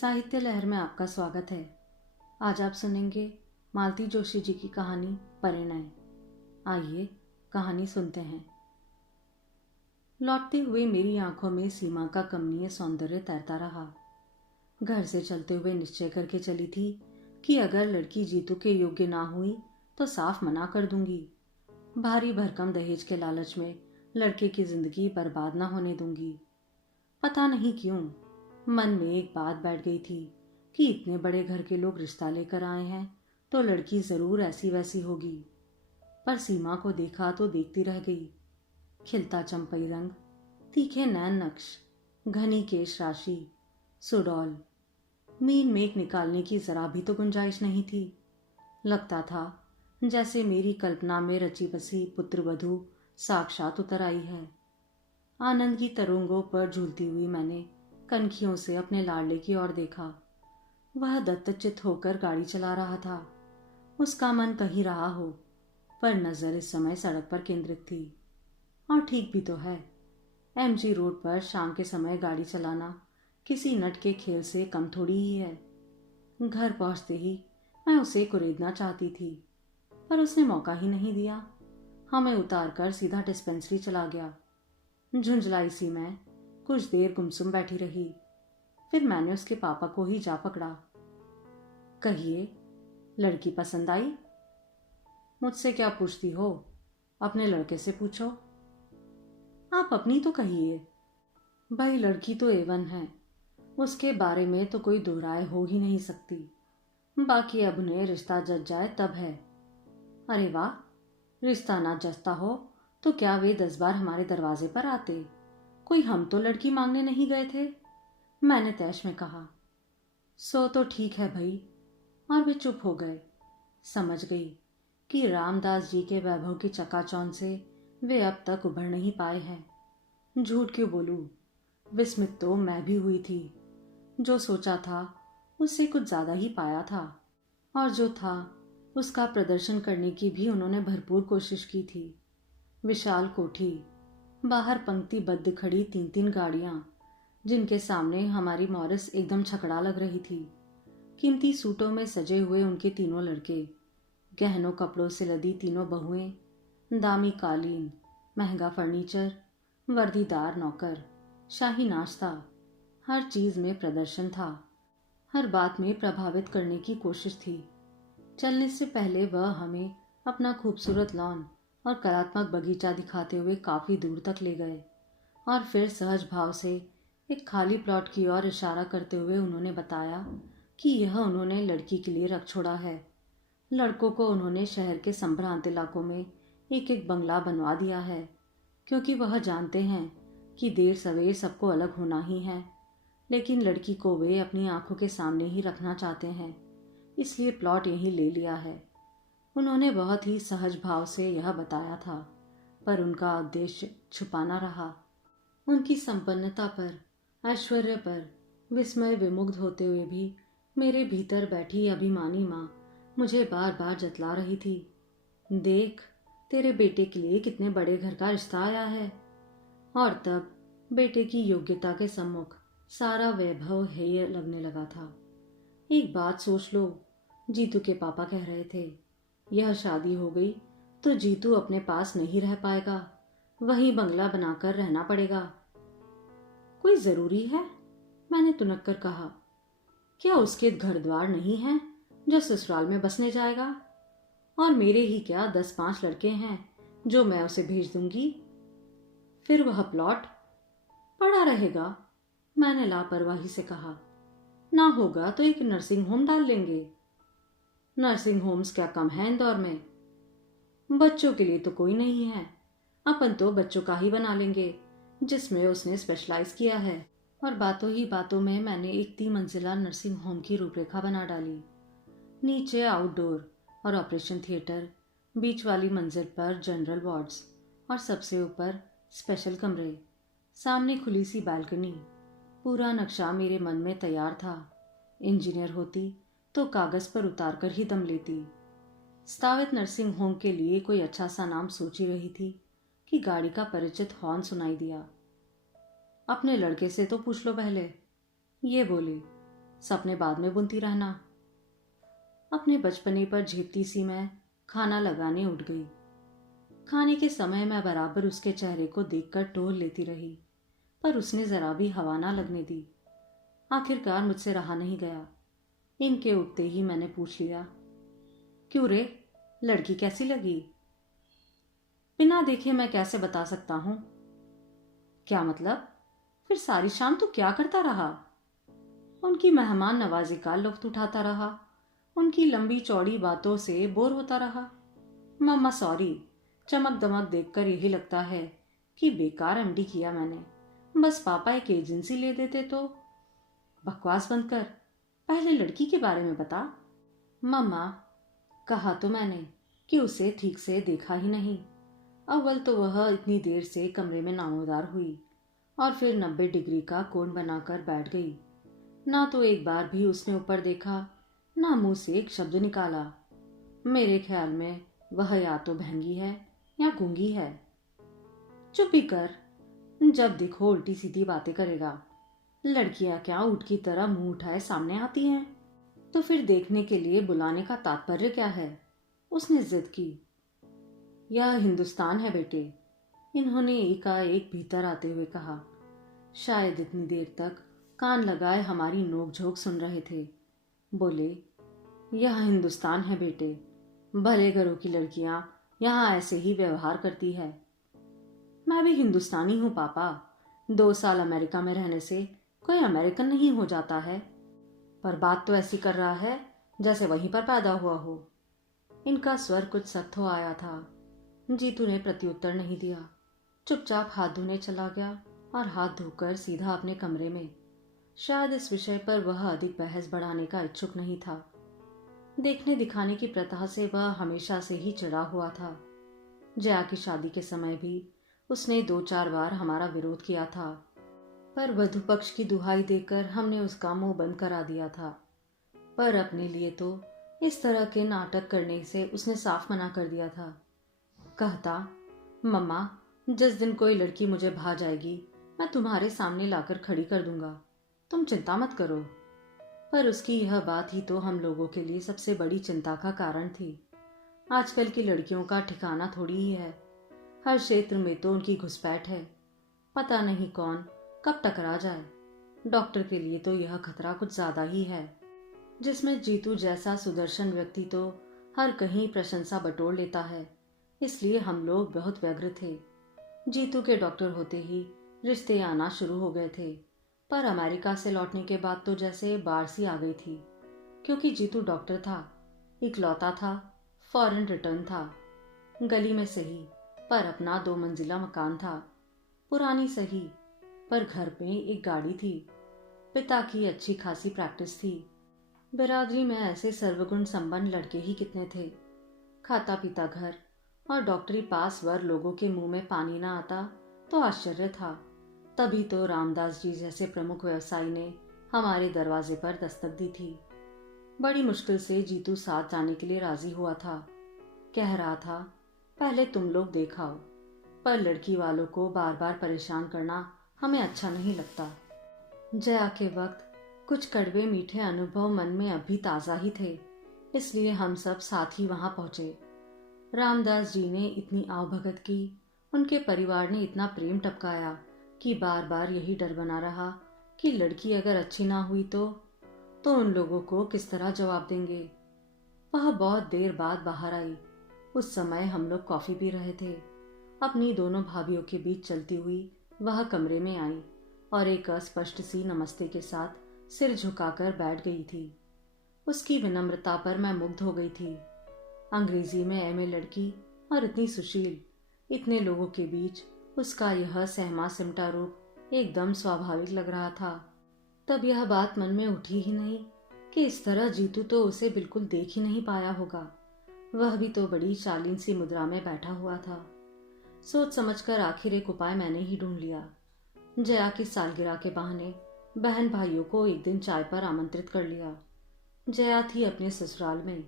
साहित्य लहर में आपका स्वागत है। आज आप सुनेंगे मालती जोशी जी की कहानी परिणय। आइए कहानी सुनते हैं। लौटते हुए मेरी आंखों में सीमा का कमनीय सौंदर्य तैरता रहा। घर से चलते हुए निश्चय करके चली थी कि अगर लड़की जीतू के योग्य ना हुई तो साफ मना कर दूंगी। भारी भरकम दहेज के लालच में लड़के की जिंदगी बर्बाद ना होने दूंगी। पता नहीं क्यों मन में एक बात बैठ गई थी कि इतने बड़े घर के लोग रिश्ता लेकर आए हैं तो लड़की जरूर ऐसी वैसी होगी। पर सीमा को देखा तो देखती रह गई। खिलता चंपई रंग, तीखे नैन नक्श, घनी केश राशि, सुडौल, मीन मेक निकालने की जरा भी तो गुंजाइश नहीं थी। लगता था जैसे मेरी कल्पना में रची बसी पुत्रवधू साक्षात उतर आई है। आनंद की तरंगों पर झूलती हुई मैंने कनखियों से अपने लाडले की ओर देखा। वह दत्तचित्त होकर गाड़ी चला रहा था। उसका मन कहीं रहा हो, पर नजर इस समय सड़क पर केंद्रित थी। और ठीक भी तो है। एमजी रोड पर शाम के समय गाड़ी चलाना किसी नट के खेल से कम थोड़ी ही है। घर पहुंचते ही मैं उसे कुरेदना चाहती थी, पर उसने मौका ही नहीं दिया। हमें उतारकर सीधा डिस्पेंसरी चला गया। झुंझलाई सी मैं कुछ देर गुमसुम बैठी रही। फिर मैंने उसके पापा को ही जा पकड़ा। कहिए, लड़की पसंद आई? मुझसे क्या पूछती हो? अपने लड़के से पूछो। आप अपनी तो कहिए। भाई, लड़की तो एवन है, उसके बारे में तो कोई दो राय हो ही नहीं सकती। बाकी अब उन्हें रिश्ता जच जाए तब है। अरे वाह, रिश्ता ना जचता हो तो क्या वे 10 बार हमारे दरवाजे पर आते? कोई हम तो लड़की मांगने नहीं गए थे, मैंने तैश में कहा। सो तो ठीक है भाई। और वे चुप हो गए। समझ गई कि रामदास जी के वैभव की चकाचौंध से वे अब तक उभर नहीं पाए हैं। झूठ क्यों बोलूं, विस्मित तो मैं भी हुई थी। जो सोचा था उससे कुछ ज्यादा ही पाया था, और जो था उसका प्रदर्शन करने की भी उन्होंने भरपूर कोशिश की थी। विशाल कोठी, बाहर पंक्तिबद्ध खड़ी 3-3 गाड़ियां, जिनके सामने हमारी मॉरिस एकदम छकड़ा लग रही थी। कीमती सूटों में सजे हुए उनके तीनों लड़के, गहनों कपड़ों से लदी तीनों बहुएं, दामी कालीन, महंगा फर्नीचर, वर्दीदार नौकर, शाही नाश्ता, हर चीज में प्रदर्शन था। हर बात में प्रभावित करने की कोशिश थी। चलने से पहले वह हमें अपना खूबसूरत लॉन और कलात्मक बगीचा दिखाते हुए काफी दूर तक ले गए, और फिर सहज भाव से एक खाली प्लॉट की ओर इशारा करते हुए उन्होंने बताया कि यह उन्होंने लड़की के लिए रख छोड़ा है। लड़कों को उन्होंने शहर के संभ्रांत इलाकों में एक एक बंगला बनवा दिया है, क्योंकि वह जानते हैं कि देर सवेर सबको अलग होना ही है, लेकिन लड़की को वे अपनी आंखों के सामने ही रखना चाहते हैं, इसलिए प्लॉट यहीं ले लिया है। उन्होंने बहुत ही सहज भाव से यह बताया था, पर उनका उद्देश्य छुपाना रहा। उनकी संपन्नता पर, ऐश्वर्य पर विस्मय विमुग्ध होते हुए भी मेरे भीतर बैठी अभिमानी माँ मुझे बार बार जतला रही थी। देख, तेरे बेटे के लिए कितने बड़े घर का रिश्ता आया है। और तब बेटे की योग्यता के सम्मुख सारा वैभव हेय लगने लगा था। एक बात सोच लो, जीतू के पापा कह रहे थे, यह शादी हो गई तो जीतू अपने पास नहीं रह पाएगा, वहीं बंगला बनाकर रहना पड़ेगा। कोई जरूरी है? मैंने तुनक कर कहा। क्या उसके घर द्वार नहीं है जो ससुराल में बसने जाएगा? और मेरे ही क्या 10-5 लड़के हैं जो मैं उसे भेज दूंगी। फिर वह प्लॉट पड़ा रहेगा, मैंने लापरवाही से कहा। ना होगा तो एक नर्सिंग होम डाल लेंगे। नर्सिंग होम्स क्या कम है इंदौर में? बच्चों के लिए तो कोई नहीं है। अपन तो बच्चों का ही बना लेंगे जिसमें उसने स्पेशलाइज किया है। और बातों ही बातों में मैंने एक 3 मंजिला नर्सिंग होम की रूपरेखा बना डाली। नीचे आउटडोर और ऑपरेशन थिएटर, बीच वाली मंजिल पर जनरल वार्ड्स, और सबसे ऊपर स्पेशल कमरे, सामने खुली सी बालकनी। पूरा नक्शा मेरे मन में तैयार था। इंजीनियर होती तो कागज पर उतार कर ही दम लेती। स्थावित नर्सिंग होम के लिए कोई अच्छा सा नाम सोच ही रही थी कि गाड़ी का परिचित हॉर्न सुनाई दिया। अपने लड़के से तो पूछ लो पहले, ये बोले। सपने बाद में बुनती रहना। अपने बचपने पर झेपती सी मैं खाना लगाने उठ गई। खाने के समय मैं बराबर उसके चेहरे को देखकर टोल लेती रही, पर उसने जरा भी हवा ना लगने दी। आखिरकार मुझसे रहा नहीं गया। इनके उठते ही मैंने पूछ लिया, क्यों रे, लड़की कैसी लगी? बिना देखे मैं कैसे बता सकता हूं? क्या मतलब? फिर सारी शाम तू क्या करता रहा? उनकी मेहमान नवाजी का लुत्फ उठाता रहा, उनकी लंबी चौड़ी बातों से बोर होता रहा। मम्मा सॉरी, चमक दमक देखकर यही लगता है कि बेकार एमडी किया मैंने। बस पापा एक एजेंसी ले देते तो। बकवास बंद कर, पहले लड़की के बारे में बता। मम्मा, कहा तो मैंने कि उसे ठीक से देखा ही नहीं। अव्वल तो वह इतनी देर से कमरे में नामोदार हुई और फिर 90 डिग्री का कोण बनाकर बैठ गई। ना तो एक बार भी उसने ऊपर देखा, ना मुंह से एक शब्द निकाला। मेरे ख्याल में वह या तो भैंगी है या गूंगी है। चुप ही कर, जब देखो उल्टी सीधी बातें करेगा। लड़कियां क्या ऊंट की तरह मुंह उठाए सामने आती हैं? तो फिर देखने के लिए बुलाने का तात्पर्य क्या है? उसने जिद की। यह हिंदुस्तान है बेटे, इन्होंने एकाएक भीतर आते हुए कहा। शायद इतनी देर तक कान लगाए हमारी नोकझोंक सुन रहे थे। बोले, यह हिंदुस्तान है बेटे, भले घरों की लड़कियां यहाँ ऐसे ही व्यवहार करती है। मैं भी हिंदुस्तानी हूँ पापा। 2 साल अमेरिका में रहने से कोई अमेरिकन नहीं हो जाता है। पर बात तो ऐसी कर रहा है जैसे वहीं पर पैदा हुआ हो। इनका स्वर कुछ सख्त हो आया था। जीतू ने प्रत्युत्तर नहीं दिया, चुपचाप हाथ धोने चला गया और हाथ धोकर सीधा अपने कमरे में। शायद इस विषय पर वह अधिक बहस बढ़ाने का इच्छुक नहीं था। देखने दिखाने की प्रथा से वह हमेशा से ही चिढ़ा हुआ था। जया की शादी के समय भी उसने 2-4 बार हमारा विरोध किया था, पर वधू पक्ष की दुहाई देकर हमने उसका मुंह बंद करा दिया था। पर अपने लिए तो इस तरह के नाटक करने से उसने साफ मना कर दिया था। कहता, मम्मा, जिस दिन कोई लड़की मुझे भा जाएगी मैं तुम्हारे सामने लाकर खड़ी कर दूंगा, तुम चिंता मत करो। पर उसकी यह बात ही तो हम लोगों के लिए सबसे बड़ी चिंता का कारण थी। आजकल की लड़कियों का ठिकाना थोड़ी ही है। हर क्षेत्र में तो उनकी घुसपैठ है। पता नहीं कौन कब टकरा जाए। डॉक्टर के लिए तो यह खतरा कुछ ज्यादा ही है, जिसमें जीतू जैसा सुदर्शन व्यक्ति तो हर कहीं प्रशंसा बटोर लेता है। इसलिए हम लोग बहुत व्यग्र थे। जीतू के डॉक्टर होते ही रिश्ते आना शुरू हो गए थे। पर अमेरिका से लौटने के बाद तो जैसे बाढ़ सी आ गई थी, क्योंकि जीतू डॉक्टर था, इकलौता था, फॉरेन रिटर्न था। गली में सही, पर अपना 2 मंजिला मकान था। पुरानी सही, पर घर में एक गाड़ी थी। पिता की अच्छी खासी प्रैक्टिस थी। बिरादरी में ऐसे सर्वगुण संपन्न लड़के ही कितने थे। खाता पीता घर और डॉक्टरी पास वर लोगों के मुंह में पानी ना आता तो आश्चर्य था। तभी तो रामदास जी जैसे प्रमुख व्यवसायी ने हमारे दरवाजे पर दस्तक दी थी। बड़ी मुश्किल से जीतू साथ जाने के लिए राजी हुआ था। कह रहा था, पहले तुम लोग देखाओ, पर लड़की वालों को बार बार परेशान करना हमें अच्छा नहीं लगता। जया के वक्त कुछ कड़वे मीठे अनुभव मन में अब भी ताज़ा ही थे, इसलिए हम सब साथ ही वहां पहुंचे। रामदास जी ने इतनी आवभगत की, उनके परिवार ने इतना प्रेम टपकाया कि बार बार यही डर बना रहा कि लड़की अगर अच्छी ना हुई तो उन लोगों को किस तरह जवाब देंगे। वह बहुत देर बाद बाहर आई। उस समय हम लोग कॉफी पी रहे थे। अपनी दोनों भाभियों के बीच चलती हुई वह कमरे में आई और एक अस्पष्ट सी नमस्ते के साथ सिर झुकाकर बैठ गई थी। उसकी विनम्रता पर मैं मुग्ध हो गई थी। अंग्रेजी में एमए लड़की और इतनी सुशील, इतने लोगों के बीच उसका यह सहमा सिमटा रूप एकदम स्वाभाविक लग रहा था। तब यह बात मन में उठी ही नहीं कि इस तरह जीतू तो उसे बिल्कुल देख ही नहीं पाया होगा। वह भी तो बड़ी शालीन सी मुद्रा में बैठा हुआ था। सोच समझकर आखिर एक उपाय मैंने ही ढूंढ लिया। जया की सालगिरह के बहाने बहन भाइयों को एक दिन चाय पर आमंत्रित कर लिया। जया थी अपने ससुराल में,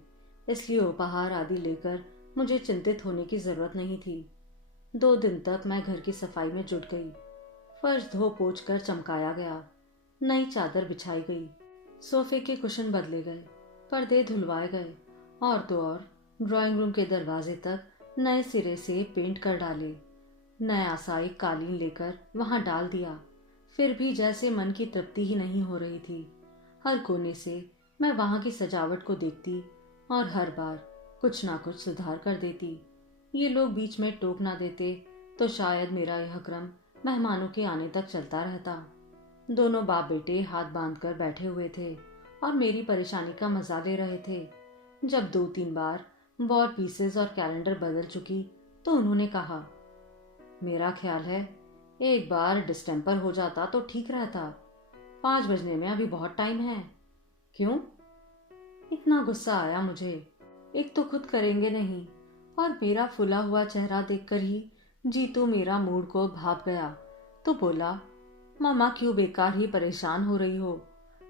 इसलिए उपहार आदि लेकर मुझे चिंतित होने की जरूरत नहीं थी। 2 दिन तक मैं घर की सफाई में जुट गई। फर्श धो पोंछ कर चमकाया गया, नई चादर बिछाई गई, सोफे के कुशन बदले गए, पर्दे धुलवाए गए और तो और ड्राइंग रूम के दरवाजे तक नए सिरे से पेंट कर डाले। नया सा एक कालीन लेकर वहां डाल दिया। फिर भी जैसे मन की तृप्ति ही नहीं हो रही थी। हर कोने से मैं वहां की सजावट को देखती और हर बार कुछ ना कुछ सुधार कर देती। ये लोग बीच में टोक ना देते तो शायद मेरा यह क्रम मेहमानों के आने तक चलता रहता। दोनों बाप बेटे हाथ बांधकर बैठे हुए थे और मेरी परेशानी का मजा ले रहे थे। जब 2-3 बार वॉर पीसेस और कैलेंडर बदल चुकी तो उन्होंने कहा, मेरा ख्याल है एक बार डिस्टेम्पर हो जाता तो ठीक रहता। 5 बजने में अभी बहुत टाइम है। क्यों? इतना गुस्सा आया मुझे। एक तो खुद करेंगे नहीं और मेरा फुला हुआ चेहरा देखकर ही जीतू मेरा मूड को भाप गया तो बोला, मामा क्यों बेकार ही परेशान हो रही हो?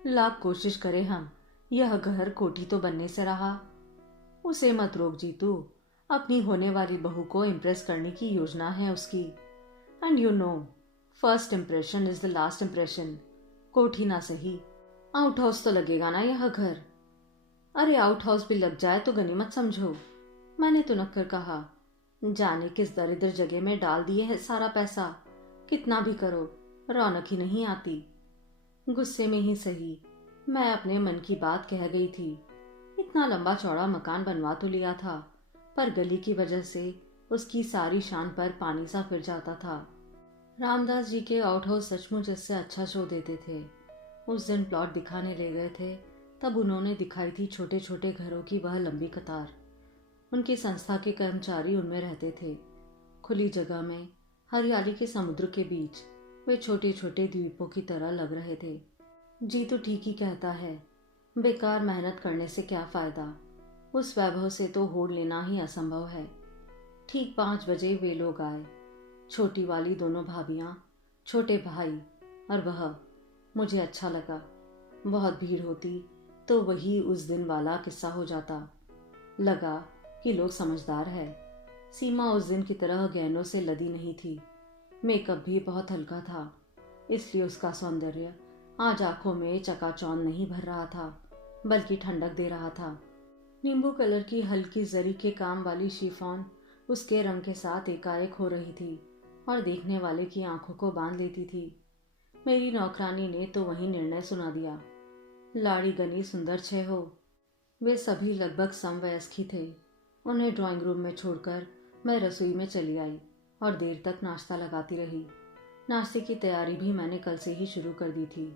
लाख कोशिश करें हम, यह घर कोठी तो बनने से रहा। उसे मत रोक जीतू, अपनी होने वाली बहू को इम्प्रेस करने की योजना है उसकी। And you know, first impression is the last impression. कोठी ना सही, आउट हाउस तो लगेगा ना यह घर। अरे आउट हाउस भी लग जाए तो गनीमत समझो, मैंने तो नक्कर कहा। जाने किस दरिद्र जगह में डाल दिए है सारा पैसा। कितना भी करो रौनक ही नहीं आती। गुस्से में ही सही, मैं अपने मन की बात कह गई थी। इतना लंबा चौड़ा मकान बनवा तो लिया था, पर गली की वजह से उसकी सारी शान पर पानी सा फिर जाता था। रामदास जी के आउट हाउस सचमुच इससे अच्छा शो देते थे। उस दिन प्लॉट दिखाने ले गए थे, तब उन्होंने दिखाई थी छोटे छोटे घरों की वह लंबी कतार। उनकी संस्था के कर्मचारी उनमें रहते थे। खुली जगह में हरियाली के समुद्र के बीच वे छोटे छोटे द्वीपों की तरह लग रहे थे। जी तो ठीक ही कहता है, बेकार मेहनत करने से क्या फायदा। उस वैभव से तो होड़ लेना ही असंभव है। ठीक 5 बजे वे लोग आए। छोटी वाली दोनों भाभियां, छोटे भाई और वह। मुझे अच्छा लगा। बहुत भीड़ होती तो वही उस दिन वाला किस्सा हो जाता। लगा कि लोग समझदार है। सीमा उस दिन की तरह गहनों से लदी नहीं थी। मेकअप भी बहुत हल्का था, इसलिए उसका सौंदर्य आज आंखों में चकाचौंध नहीं भर रहा था, बल्कि ठंडक दे रहा था। नींबू कलर की हल्की जरी के काम वाली शिफॉन उसके रंग के साथ एकाएक हो रही थी और देखने वाले की आंखों को बांध लेती थी। मेरी नौकरानी ने तो वही निर्णय सुना दिया, लाड़ी गनी सुंदर छे हो। वे सभी लगभग समवयस्क ही थे। उन्हें ड्राइंग रूम में छोड़कर मैं रसोई में चली आई और देर तक नाश्ता लगाती रही। नाश्ते की तैयारी भी मैंने कल से ही शुरू कर दी थी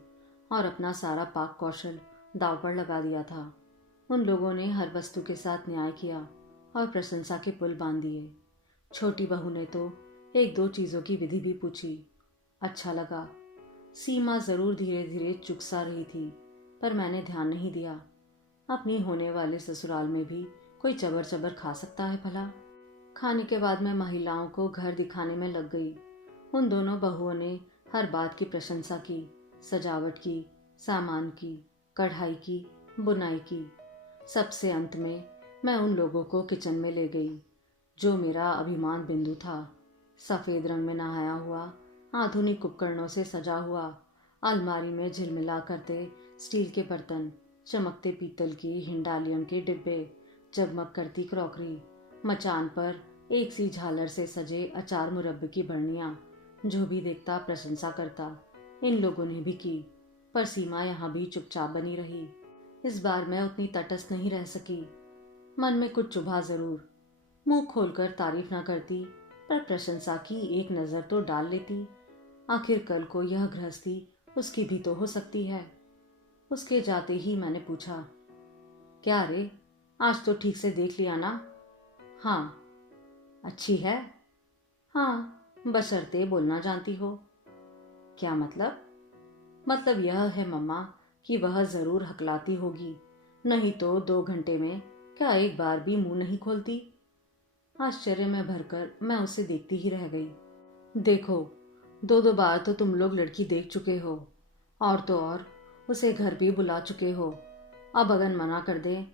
और अपना सारा पाक कौशल दांव पर लगा दिया था। उन लोगों ने हर वस्तु के साथ न्याय किया और प्रशंसा के पुल बांध दिए। छोटी बहू ने तो 1-2 चीजों की विधि भी पूछी। अच्छा लगा। सीमा जरूर धीरे धीरे चुक सा रही थी, पर मैंने ध्यान नहीं दिया। अपनी होने वाले ससुराल में भी कोई चबर चबर खा सकता है भला। खाने के बाद मैं महिलाओं को घर दिखाने में लग गई। उन दोनों बहुओं ने हर बात की प्रशंसा की, सजावट की, सामान की, कढ़ाई की, बुनाई की। सबसे अंत में मैं उन लोगों को किचन में ले गई, जो मेरा अभिमान बिंदु था। सफेद रंग में नहाया हुआ, आधुनिक उपकरणों से सजा हुआ, अलमारी में झिलमिला करते स्टील के बर्तन, चमकते पीतल की हिंडालियम के डिब्बे, जगमग करती क्रॉकरी, मचान पर एक सी झालर से सजे अचार मुरब्बे की बर्नियां। जो भी देखता प्रशंसा करता। इन लोगों ने भी की, पर सीमा यहाँ भी चुपचाप बनी रही। इस बार मैं उतनी तटस्थ नहीं रह सकी। मन में कुछ चुभा जरूर। मुंह खोलकर तारीफ ना करती, पर प्रशंसा की एक नजर तो डाल लेती। आखिर कल को यह गृहस्थी उसकी भी तो हो सकती है। उसके जाते ही मैंने पूछा, क्या रे, आज तो ठीक से देख लिया ना? हाँ। अच्छी है? हाँ, बशर्ते बोलना जानती हो। क्या मतलब? मतलब यह है मम्मा कि वह जरूर हकलाती होगी, नहीं तो 2 घंटे में क्या एक बार भी मुंह नहीं खोलती। आश्चर्य में भरकर मैं उसे देखती ही रह गई। देखो, 2-2 बार तो तुम लोग लड़की देख चुके हो, और तो और उसे घर भी बुला चुके हो। अब अगर मना कर दें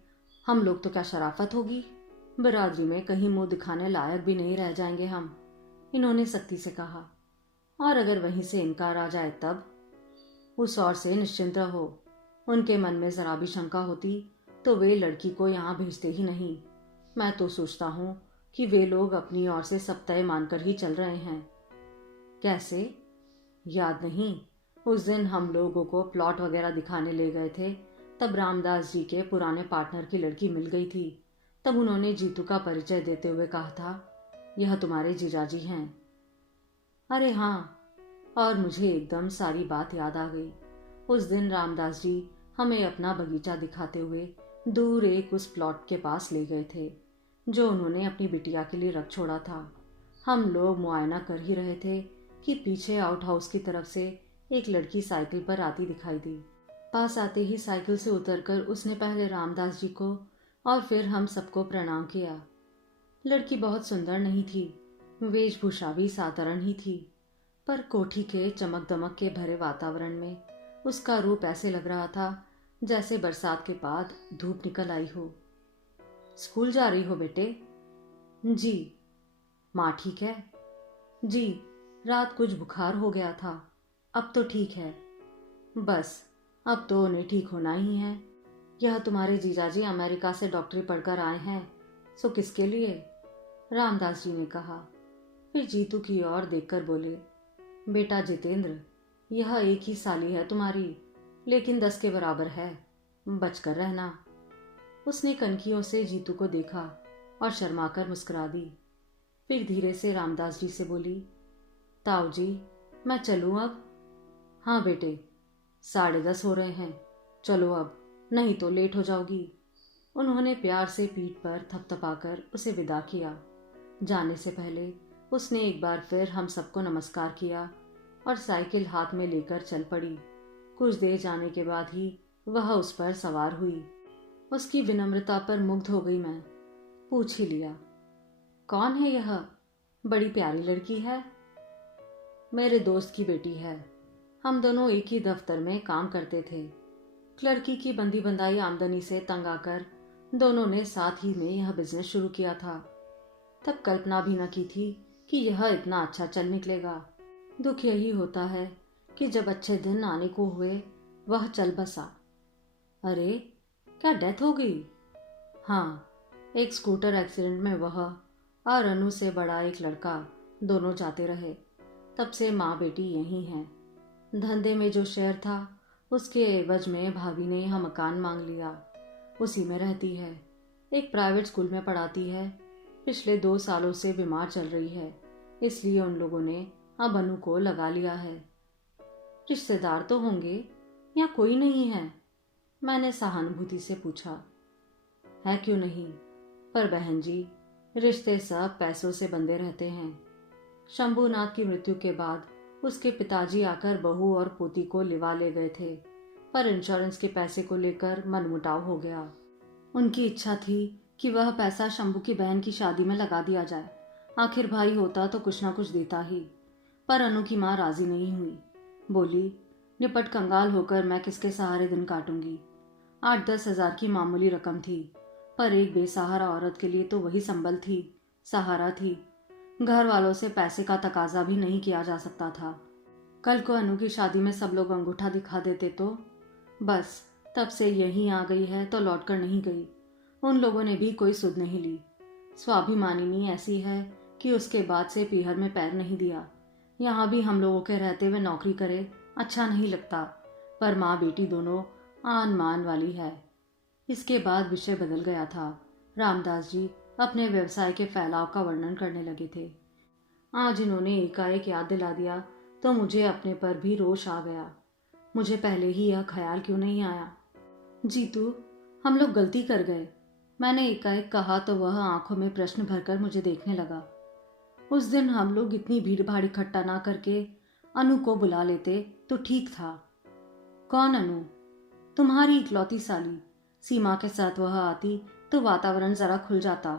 हम लोग तो क्या शराफत होगी? बिरादरी में कहीं मुंह दिखाने लायक भी नहीं रह जाएंगे हम, इन्होंने सख्ती से कहा। और अगर वहीं से इनकार आ जाए तब? उस और से निश्चिंत रहो, उनके मन में जरा भी शंका होती तो वे लड़की को यहाँ भेजते ही नहीं। मैं तो सोचता हूँ कि वे लोग अपनी ओर से सब तय मानकर ही चल रहे हैं। कैसे? याद नहीं, उस दिन हम लोगों को प्लॉट वगैरह दिखाने ले गए थे, तब रामदास जी के पुराने पार्टनर की लड़की मिल गई थी। तब उन्होंने जीतू का परिचय देते हुए कहा था, यह तुम्हारे जीजाजी हैं। अरे हाँ, और मुझे एकदम सारी बात याद आ गई। उस दिन रामदास जी हमें अपना बगीचा दिखाते हुए दूर एक उस प्लॉट के पास ले गए थे जो उन्होंने अपनी बिटिया के लिए रख छोड़ा था। हम लोग मुआयना कर ही रहे थे कि पीछे आउट हाउस की तरफ से एक लड़की साइकिल पर आती दिखाई दी। पास आते ही साइकिल से उतरकर उसने पहले रामदास जी को और फिर हम सबको प्रणाम किया। लड़की बहुत सुंदर नहीं थी, वेशभूषा भी साधारण ही थी, पर कोठी के चमक दमक के भरे वातावरण में उसका रूप ऐसे लग रहा था जैसे बरसात के बाद धूप निकल आई हो। स्कूल जा रही हो बेटे? जी। माँ ठीक है? जी, रात कुछ बुखार हो गया था, अब तो ठीक है। बस अब तो उन्हें ठीक होना ही है। यह तुम्हारे जीजाजी अमेरिका से डॉक्टरी पढ़कर आए हैं, सो किसके लिए? रामदास जी ने कहा। फिर जीतू की ओर देखकर बोले, बेटा जितेंद्र, यह एक ही साली है तुम्हारी, लेकिन 10 के बराबर है, बचकर रहना। उसने कनखियों से जीतू को देखा और शर्माकर मुस्कुरा दी। फिर धीरे से रामदास जी से बोली, ताऊ जी, मैं चलूं अब? हाँ बेटे, 10:30 हो रहे हैं, चलो अब, नहीं तो लेट हो जाओगी। उन्होंने प्यार से पीठ पर थपथपाकर उसे विदा किया। जाने से पहले उसने एक बार फिर हम सबको नमस्कार किया और साइकिल हाथ में लेकर चल पड़ी। कुछ देर जाने के बाद ही वह उस पर सवार हुई। उसकी विनम्रता पर मुग्ध हो गई मैं। पूछ ही लिया, कौन है यह? बड़ी प्यारी लड़की है। मेरे दोस्त की बेटी है। हम दोनों एक ही दफ्तर में काम करते थे। क्लर्की की बंदी बंदाई आमदनी से तंग आकर दोनों ने साथ ही में यह बिजनेस शुरू किया था। तब कल्पना भी न की थी कि यह इतना अच्छा चल निकलेगा। दुख यही होता है कि जब अच्छे दिन आने को हुए वह चल बसा। अरे, क्या डेथ हो गई? हाँ, एक स्कूटर एक्सीडेंट में वह और अनु से बड़ा एक लड़का दोनों जाते रहे। तब से माँ बेटी यहीं हैं। धंधे में जो शेयर था उसके एवज में भाभी ने यह मकान मांग लिया, उसी में रहती है। एक प्राइवेट स्कूल में पढ़ाती है। पिछले 2 सालों से बीमार चल रही है, इसलिए उन लोगों ने अब अनु को लगा लिया है। रिश्तेदार तो होंगे या कोई नहीं है? मैंने सहानुभूति से पूछा। है क्यों नहीं, पर बहन जी, रिश्ते सब पैसों से बंधे रहते हैं। शंभूनाथ की मृत्यु के बाद उसके पिताजी आकर बहू और पोती को लिवा ले गए थे, पर इंश्योरेंस के पैसे को लेकर मनमुटाव हो गया। उनकी इच्छा थी कि वह पैसा शंभू की बहन की शादी में लगा दिया जाए, आखिर भाई होता तो कुछ ना कुछ देता ही। पर अनु की माँ राजी नहीं हुई। बोली, निपट कंगाल होकर मैं किसके सहारे दिन काटूंगी। 8-10 हजार की मामूली रकम थी, पर एक बेसहारा औरत के लिए तो वही संबल थी, सहारा थी। घर वालों से पैसे का तकाजा भी नहीं किया जा सकता था। कल को अनु की शादी में सब लोग अंगूठा दिखा देते तो बस, तब से यहीं आ गई है तो लौट कर नहीं गई। उन लोगों ने भी कोई सुध नहीं ली। स्वाभिमानिनी ऐसी है कि उसके बाद से पीहर में पैर नहीं दिया। यहाँ भी हम लोगों के रहते हुए नौकरी करे अच्छा नहीं लगता, पर माँ बेटी दोनों आन मान वाली है। इसके बाद विषय बदल गया था। रामदास जी अपने व्यवसाय के फैलाव का वर्णन करने लगे थे। आज इन्होंने एकाएक याद दिला दिया तो मुझे अपने पर भी रोष आ गया। मुझे पहले ही यह ख्याल क्यों नहीं आया? जीतू, हम लोग गलती कर गए, मैंने एकाएक कहा तो वह आंखों में प्रश्न भरकर मुझे देखने लगा। उस दिन हम लोग इतनी भीड़ भाड़ इकट्ठा ना करके अनु को बुला लेते तो ठीक था। कौन अनु? तुम्हारी इकलौती साली। सीमा के साथ वह आती तो वातावरण जरा खुल जाता।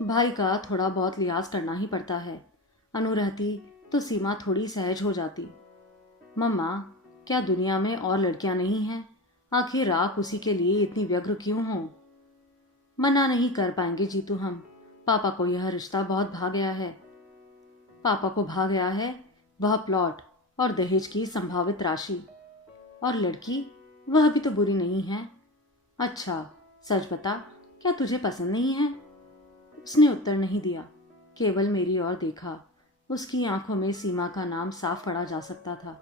भाई का थोड़ा बहुत लिहाज करना ही पड़ता है। अनु रहती तो सीमा थोड़ी सहज हो जाती। मम्मा, क्या दुनिया में और लड़कियां नहीं हैं? आखिर आप उसी के लिए इतनी व्यग्र क्यों हो? मना नहीं कर पाएंगे जीतू हम। पापा को यह रिश्ता बहुत भा गया है। पापा को भा गया है? वह प्लॉट और दहेज की संभावित राशि। और लड़की? वह भी तो बुरी नहीं है। अच्छा, सच बता, क्या तुझे पसंद नहीं है? उसने उत्तर नहीं दिया, केवल मेरी ओर देखा। उसकी आंखों में सीमा का नाम साफ पढ़ा जा सकता था।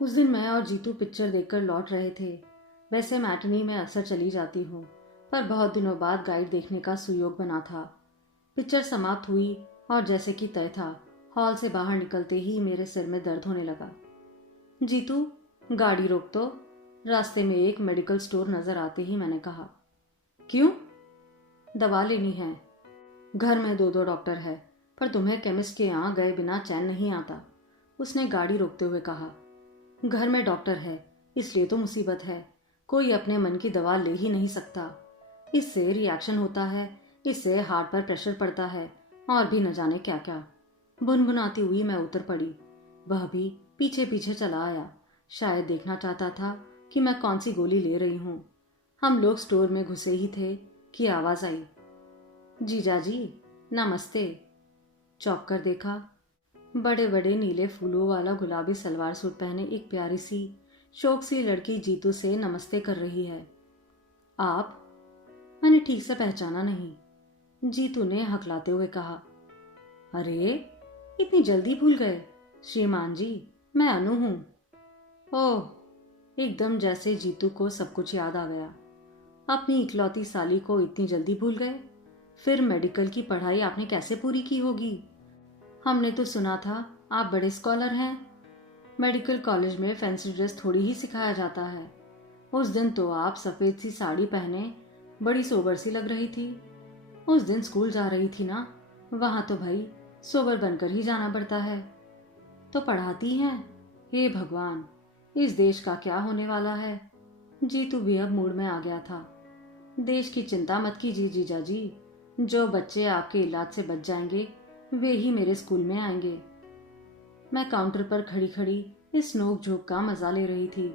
उस दिन मैं और जीतू पिक्चर देखकर लौट रहे थे। वैसे मैटिनी में अक्सर चली जाती हूँ, पर बहुत दिनों बाद गाइड देखने का सुयोग बना था। पिक्चर समाप्त हुई और जैसे कि तय था, हॉल से बाहर निकलते ही मेरे सिर में दर्द होने लगा। जीतू, गाड़ी रोक दो। रास्ते में एक मेडिकल स्टोर नजर आते ही मैंने कहा। क्यों? दवा लेनी है। घर में दो दो डॉक्टर है, पर तुम्हें केमिस्ट के यहाँ गए बिना चैन नहीं आता। उसने गाड़ी रोकते हुए कहा। घर में डॉक्टर है, इसलिए तो मुसीबत है। कोई अपने मन की दवा ले ही नहीं सकता। इससे रिएक्शन होता है, इससे हार्ट पर प्रेशर पड़ता है, और भी न जाने क्या क्या। भुनभुनाती हुई मैं उतर पड़ी। वह भी पीछे पीछे चला आया। शायद देखना चाहता था कि मैं कौन सी गोली ले रही हूँ। हम लोग स्टोर में घुसे ही थे कि आवाज आई। जीजाजी, नमस्ते। चौंक कर देखा। बड़े बड़े नीले फूलों वाला गुलाबी सलवार सूट पहने एक प्यारी सी शौक सी लड़की जीतू से नमस्ते कर रही है। आप? मैंने ठीक से पहचाना नहीं। जीतू ने हकलाते हुए कहा। अरे, इतनी जल्दी भूल गए? श्रीमान जी, मैं अनु हूं। ओह, एकदम जैसे जीतू को सब कुछ याद आ गया। अपनी इकलौती साली को इतनी जल्दी भूल गए? फिर मेडिकल की पढ़ाई आपने कैसे पूरी की होगी? हमने तो सुना था आप बड़े स्कॉलर हैं। मेडिकल कॉलेज में फैंसी ड्रेस थोड़ी ही सिखाया जाता है। उस दिन तो आप सफेद सी साड़ी पहने बड़ी सोबर सी लग रही थी। उस दिन स्कूल जा रही थी ना, वहां तो भाई सोबर बनकर ही जाना पड़ता है। तो पढ़ाती हैं? हे भगवान, इस देश का क्या होने वाला है। जीतू भी अब मूड में आ गया था। देश की चिंता मत कीजिए जीजाजी, जो बच्चे आपके इलाज से बच जाएंगे वे ही मेरे स्कूल में आएंगे। मैं काउंटर पर खड़ी खड़ी इस नोक झोंक का मजा ले रही थी।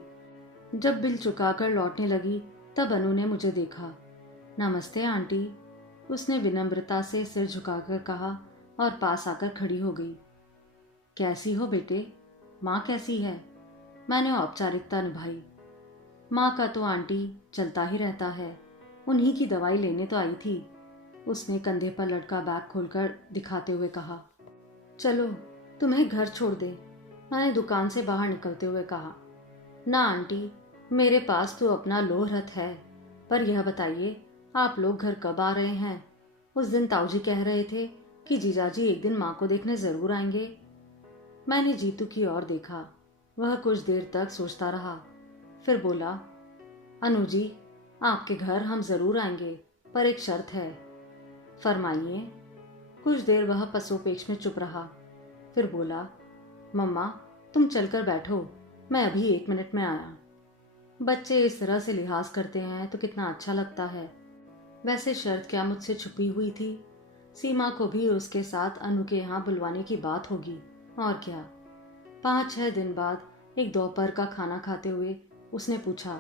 जब बिल चुकाकर लौटने लगी तब अनु ने मुझे देखा। नमस्ते आंटी, उसने विनम्रता से सिर झुकाकर कहा और पास आकर खड़ी हो गई। कैसी हो बेटे? माँ कैसी है? मैंने औपचारिकता निभाई। माँ का तो आंटी चलता ही रहता है, उन्हीं की दवाई लेने तो आई थी। उसने कंधे पर लटका बैग खोलकर दिखाते हुए कहा। चलो, तुम्हें घर छोड़ दे, मैंने दुकान से बाहर निकलते हुए कहा। ना आंटी, मेरे पास तो अपना लोहरथ है। पर यह बताइए, आप लोग घर कब आ रहे हैं? उस दिन ताऊजी कह रहे थे कि जीजाजी एक दिन माँ को देखने जरूर आएंगे। मैंने जीतू की ओर देखा। वह कुछ देर तक सोचता रहा, फिर बोला। अनु जी, आपके घर हम जरूर आएंगे, पर एक शर्त है। फरमाइए। कुछ देर वह पसोपेश में चुप रहा, फिर बोला। मम्मा, तुम चलकर बैठो, मैं अभी 1 मिनट में आया। बच्चे इस तरह से लिहाज करते हैं तो कितना अच्छा लगता है। वैसे शर्त क्या मुझसे छुपी हुई थी? सीमा को भी उसके साथ अनु के यहाँ बुलवाने की बात होगी, और क्या। 5-6 दिन बाद एक दोपहर का खाना खाते हुए उसने पूछा।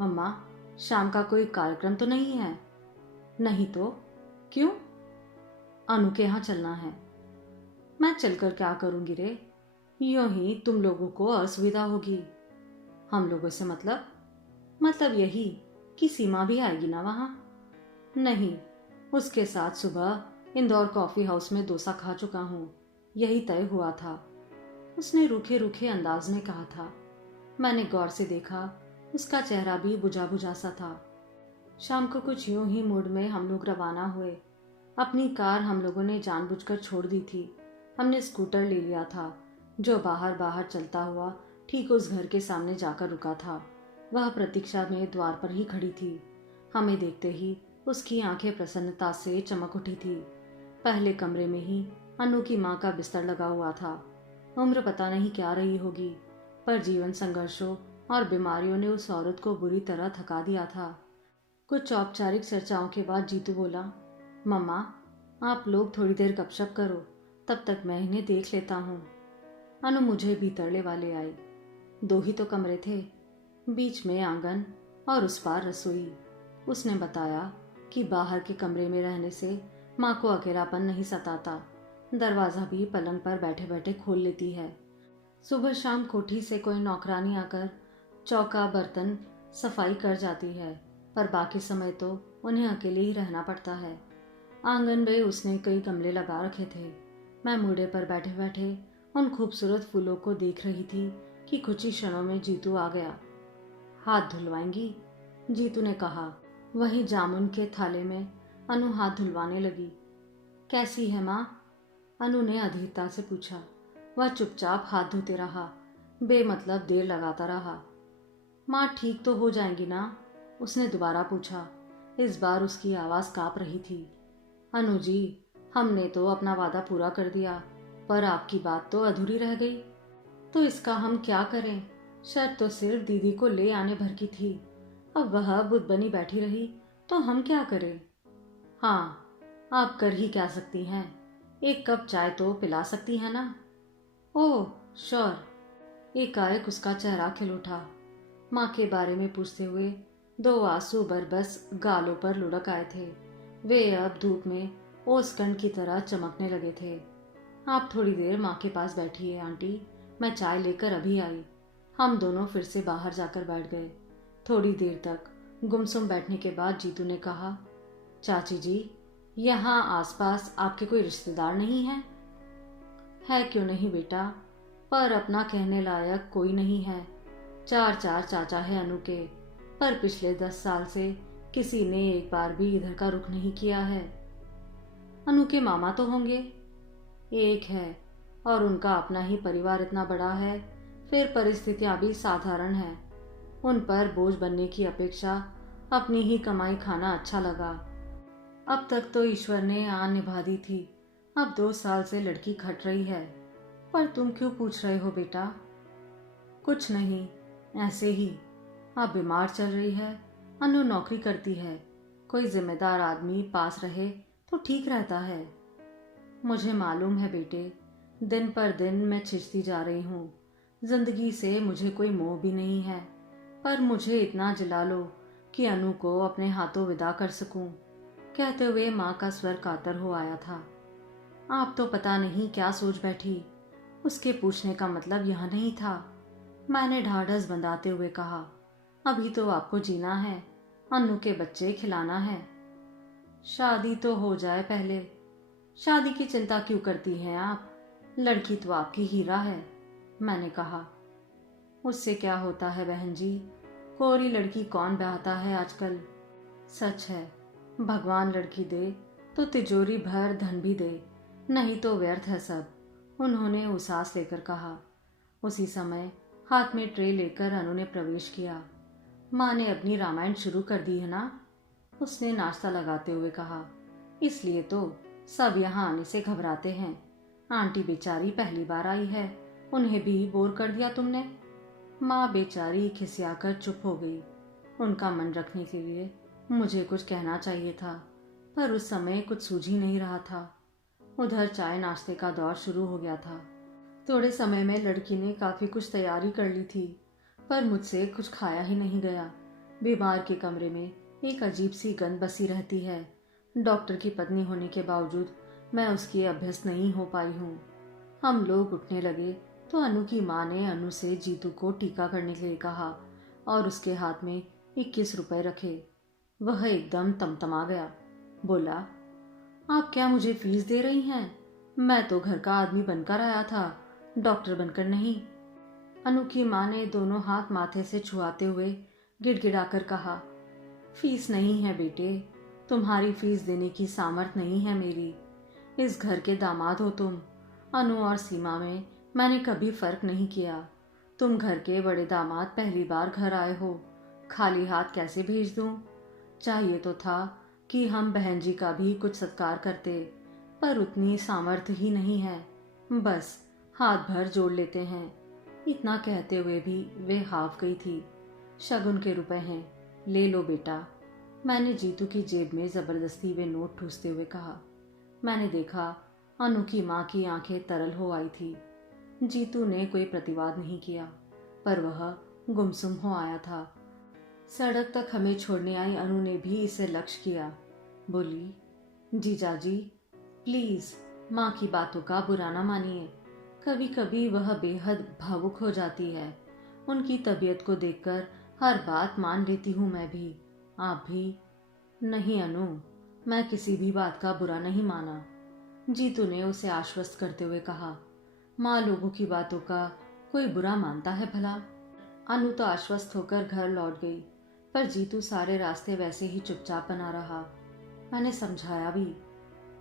मम्मा, शाम का कोई कार्यक्रम तो नहीं है? नहीं तो क्यों? अनु के यहाँ चलना है। मैं चलकर क्या करूंगी रे? यूं ही तुम लोगों को असुविधा होगी। हम लोगों से मतलब यही कि सीमा भी आएगी ना वहां। नहीं, उसके साथ सुबह इंदौर कॉफी हाउस में डोसा खा चुका हूं, यही तय हुआ था। उसने रूखे रूखे अंदाज में कहा था। मैंने गौर से देखा, उसका चेहरा भी बुझा बुझा सा था। शाम को कुछ यूं ही मूड में हम लोग रवाना हुए। अपनी कार हम लोगों ने जानबूझकर छोड़ दी थी। हमने स्कूटर ले लिया था, जो बाहर बाहर चलता हुआ ठीक उस घर के सामने जाकर रुका था। वह प्रतीक्षा में द्वार पर ही खड़ी थी। हमें देखते ही उसकी आंखें प्रसन्नता से चमक उठी थी। पहले कमरे में ही अनु की माँ का बिस्तर लगा हुआ था। उम्र पता नहीं क्या रही होगी, पर जीवन संघर्षों और बीमारियों ने उस औरत को बुरी तरह थका दिया था। कुछ औपचारिक चर्चाओं के बाद जीतू बोला। मम्मा, आप लोग थोड़ी देर गपशप करो, तब तक मैं इन्हें देख लेता हूँ। अनु मुझे भीतर ले वाले आए। 2 ही तो कमरे थे, बीच में आंगन और उस पार रसोई। उसने बताया कि बाहर के कमरे में रहने से माँ को अकेलापन नहीं सताता। दरवाज़ा भी पलंग पर बैठे बैठे खोल लेती है। सुबह शाम कोठी से कोई नौकरानी आकर चौका बर्तन सफाई कर जाती है, पर बाकी समय तो उन्हें अकेले ही रहना पड़ता है। आंगन में उसने कई गमले लगा रखे थे। मैं मूडे पर बैठे बैठे उन खूबसूरत फूलों को देख रही थी कि कुछ ही क्षणों में जीतू आ गया। हाथ धुलवाएंगी? जीतू ने कहा। वही जामुन के थाले में अनु हाथ धुलवाने लगी। कैसी है माँ? अनु ने अधीरता से पूछा। वह चुपचाप हाथ धोते रहा, बेमतलब देर लगाता रहा। माँ ठीक तो हो जाएंगी ना? उसने दोबारा पूछा। इस बार उसकी आवाज़ काँप रही थी। अनु जी, हमने तो अपना वादा पूरा कर दिया, पर आपकी बात तो अधूरी रह गई। तो इसका हम क्या करें? शर्त तो सिर्फ दीदी को ले आने भर की थी। अब वह बुद्ध बनी बैठी रही तो हम क्या करें? हाँ, आप कर ही क्या सकती हैं? एक कप चाय तो पिला सकती हैं ना? Oh sure. एकाएक उसका चेहरा खिल उठा। माँ के बारे में पूछते हुए 2 आंसू बरबस गालों पर लुढ़क आए थे। वे अब धूप में ओसकंड की तरह चमकने लगे थे। आप थोड़ी देर माँ के पास बैठिए आंटी, मैं चाय लेकर अभी आई। हम दोनों फिर से बाहर जाकर बैठ गए। थोड़ी देर तक गुमसुम बैठने के बाद जीतू ने कहा, चाची जी, यहाँ आसपास आपके कोई रिश्तेदार नहीं है? है क्यों नहीं बेटा, पर अपना कहने लायक कोई नहीं है। 4 चाचा है अनु के, पर पिछले 10 साल से किसी ने एक बार भी इधर का रुख नहीं किया है। अनु के मामा तो होंगे? एक है, और उनका अपना ही परिवार इतना बड़ा है, फिर परिस्थितियां भी साधारण हैं। उन पर बोझ बनने की अपेक्षा अपनी ही कमाई खाना अच्छा लगा। अब तक तो ईश्वर ने आन निभा दी थी, अब 2 साल से लड़की खट रही है। पर तुम क्यों पूछ रहे हो बेटा? कुछ नहीं, ऐसे ही। अब बीमार चल रही है, अनु नौकरी करती है, कोई जिम्मेदार आदमी पास रहे तो ठीक रहता है। मुझे मालूम है बेटे, दिन पर दिन मैं छिजती जा रही हूँ। जिंदगी से मुझे कोई मोह भी नहीं है, पर मुझे इतना जिला लो कि अनु को अपने हाथों विदा कर सकूं। कहते हुए माँ का स्वर कातर हो आया था। आप तो पता नहीं क्या सोच बैठी। उसके पूछने का मतलब यह नहीं था। मैंने ढाढ़स बंधाते हुए कहा, अभी तो आपको जीना है, अनु के बच्चे खिलाना है। शादी तो हो जाए पहले। शादी की चिंता क्यों करती हैं आप? लड़की तो आपकी हीरा है, मैंने कहा। उससे क्या होता है बहन जी, कोरी लड़की कौन ब्याहता है आजकल। सच है, भगवान लड़की दे तो तिजोरी भर धन भी दे, नहीं तो व्यर्थ है सब, उन्होंने उसास लेकर कहा। उसी समय हाथ में ट्रे लेकर अनु ने प्रवेश किया। माँ ने अपनी रामायण शुरू कर दी है ना? उसने नाश्ता लगाते हुए कहा। इसलिए तो सब यहाँ आने से घबराते हैं। आंटी बेचारी पहली बार आई है, उन्हें भी बोर कर दिया तुमने। माँ बेचारी खिसियाकर चुप हो गई। उनका मन रखने के लिए मुझे कुछ कहना चाहिए था, पर उस समय कुछ सूझ ही नहीं रहा था। उधर चाय नाश्ते का दौर शुरू हो गया था। थोड़े समय में लड़की ने काफ़ी कुछ तैयारी कर ली थी, पर मुझसे कुछ खाया ही नहीं गया। बीमार के कमरे में एक अजीब सी गंध बसी रहती है। डॉक्टर की पत्नी होने के बावजूद मैं उसकी अभ्यस्त नहीं हो पाई हूँ। हम लोग उठने लगे तो अनु की माँ ने अनु से जीतू को टीका करने के लिए कहा और उसके हाथ में 21 रुपए रखे। वह एकदम तमतमा गया। बोला, आप क्या मुझे फीस दे रही हैं? मैं तो घर का आदमी बनकर आया था, डॉक्टर बनकर नहीं। अनु की माँ ने दोनों हाथ माथे से छुआते हुए गिड़गिड़ाकर कहा, फीस नहीं है बेटे, तुम्हारी फीस देने की सामर्थ्य नहीं है मेरी। इस घर के दामाद हो तुम। अनु और सीमा में मैंने कभी फर्क नहीं किया। तुम घर के बड़े दामाद पहली बार घर आए हो, खाली हाथ कैसे भेज दूं? चाहिए तो था कि हम बहन जी का भी कुछ सत्कार करते, पर उतनी सामर्थ्य ही नहीं है। बस हाथ भर जोड़ लेते हैं। इतना कहते हुए भी वे हाफ गई थी। शगुन के रुपए हैं, ले लो बेटा, मैंने जीतू की जेब में जबरदस्ती वे नोट ठूसते हुए कहा। मैंने देखा अनु की माँ की आंखें तरल हो आई थी। जीतू ने कोई प्रतिवाद नहीं किया, पर वह गुमसुम हो आया था। सड़क तक हमें छोड़ने आई अनु ने भी इसे लक्ष्य किया। बोली, जीजाजी प्लीज माँ की बातों का बुरा ना मानिए। कभी कभी वह बेहद भावुक हो जाती है। उनकी तबीयत को देखकर हर बात मान लेती हूँ मैं भी। आप भी? नहीं अनु, मैं किसी भी बात का बुरा नहीं माना, जीतू ने उसे आश्वस्त करते हुए कहा। माँ लोगों की बातों का कोई बुरा मानता है भला? अनु तो आश्वस्त होकर घर लौट गई, पर जीतू सारे रास्ते वैसे ही चुपचाप बना रहा। मैंने समझाया भी,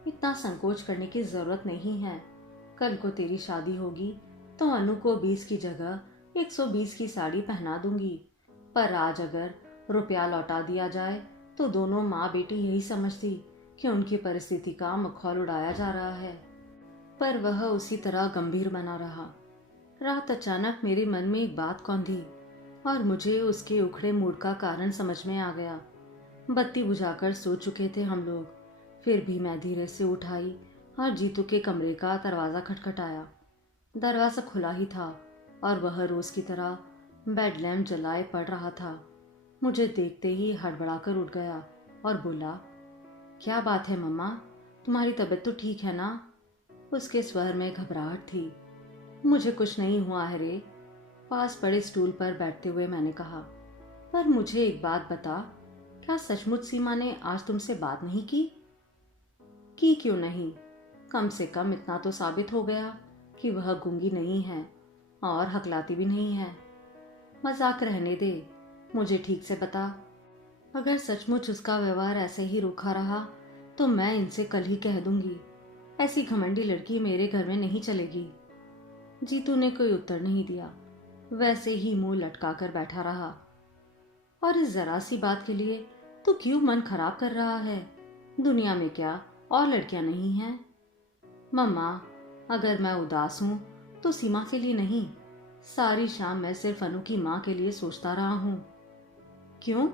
इतना संकोच करने की जरूरत नहीं है। कल को तेरी शादी होगी तो अनु को 20 की जगह 120 की साड़ी पहना दूंगी। पर आज अगर रुपया लौटा दिया जाए तो दोनों माँ बेटी यही समझती कि उनकी परिस्थिति का मखौल उड़ाया जा रहा है। पर वह उसी तरह गंभीर बना रहा। रात अचानक मेरे मन में एक बात कौंधी और मुझे उसके उखड़े मूड का कारण समझ में आ गया। बत्ती बुझाकर सो चुके थे हम लोग, फिर भी मैं धीरे से उठाई और जीतू के कमरे का दरवाज़ा खटखटाया। दरवाज़ा खुला ही था और वह रोज़ की तरह बेड लैम्प जलाए पड़ रहा था। मुझे देखते ही हड़बड़ाकर उठ गया और बोला, क्या बात है मम्मा, तुम्हारी तबीयत तो ठीक है ना? उसके स्वर में घबराहट थी। मुझे कुछ नहीं हुआ है रे, पास पड़े स्टूल पर बैठते हुए मैंने कहा। पर मुझे एक बात बता, क्या सचमुच सीमा ने आज तुमसे बात नहीं की? क्यों नहीं? कम से कम इतना तो साबित हो गया कि वह गूंगी नहीं है और हकलाती भी नहीं है। मजाक रहने दे, मुझे ठीक से बता। अगर सचमुच उसका व्यवहार ऐसे ही रूखा रहा तो मैं इनसे कल ही कह दूंगी। ऐसी घमंडी लड़की मेरे घर में नहीं चलेगी। जीतू ने कोई उत्तर नहीं दिया, वैसे ही मुंह लटका कर बैठा रहा। और इस जरा सी बात के लिए तू क्यों मन खराब कर रहा है? दुनिया में क्या और लड़कियां नहीं हैं? मम्मा, अगर मैं उदास हूं तो सीमा के लिए नहीं, सारी शाम मैं सिर्फ अनु की माँ के लिए सोचता रहा हूं। क्यों?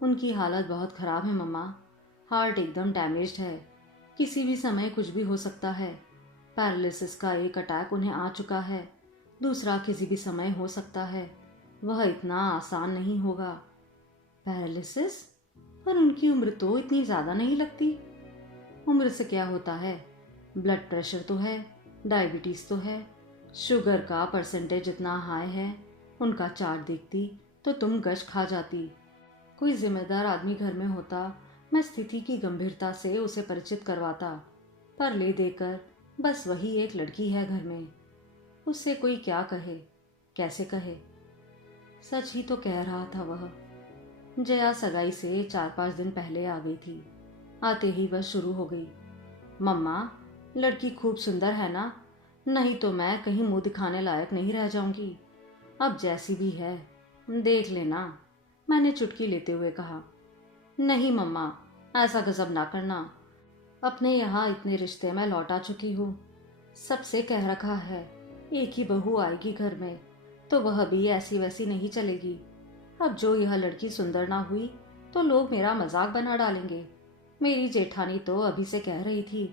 उनकी हालत बहुत खराब है मम्मा, हार्ट एकदम डैमेज्ड है, किसी भी समय कुछ भी हो सकता है। पैरालिसिस का एक अटैक उन्हें आ चुका है, दूसरा किसी भी समय हो सकता है। वह इतना आसान नहीं होगा। पैरालिसिस? पर उनकी उम्र तो इतनी ज़्यादा नहीं लगती। उम्र से क्या होता है, ब्लड प्रेशर तो है, डायबिटीज़ तो है, शुगर का परसेंटेज इतना हाई है, उनका चार्ट देखती तो तुम गश खा जाती। कोई जिम्मेदार आदमी घर में होता, मैं स्थिति की गंभीरता से उसे परिचित करवाता, पर ले देकर बस वही एक लड़की है घर में, उससे कोई क्या कहे, कैसे कहे? सच ही तो कह रहा था वह। जया सगाई से 4-5 दिन पहले आ गई थी। आते ही वह शुरू हो गई, मम्मा, लड़की खूब सुंदर है ना? नहीं तो मैं कहीं मुंह दिखाने लायक नहीं रह जाऊंगी। अब जैसी भी है देख लेना, मैंने चुटकी लेते हुए कहा। नहीं मम्मा, ऐसा गजब ना करना, अपने यहाँ इतने रिश्ते मैं लौटा चुकी हूँ, सबसे कह रखा है एक ही बहू आएगी घर में तो वह भी ऐसी वैसी नहीं चलेगी। अब जो यह लड़की सुंदर ना हुई तो लोग मेरा मजाक बना डालेंगे। मेरी जेठानी तो अभी से कह रही थी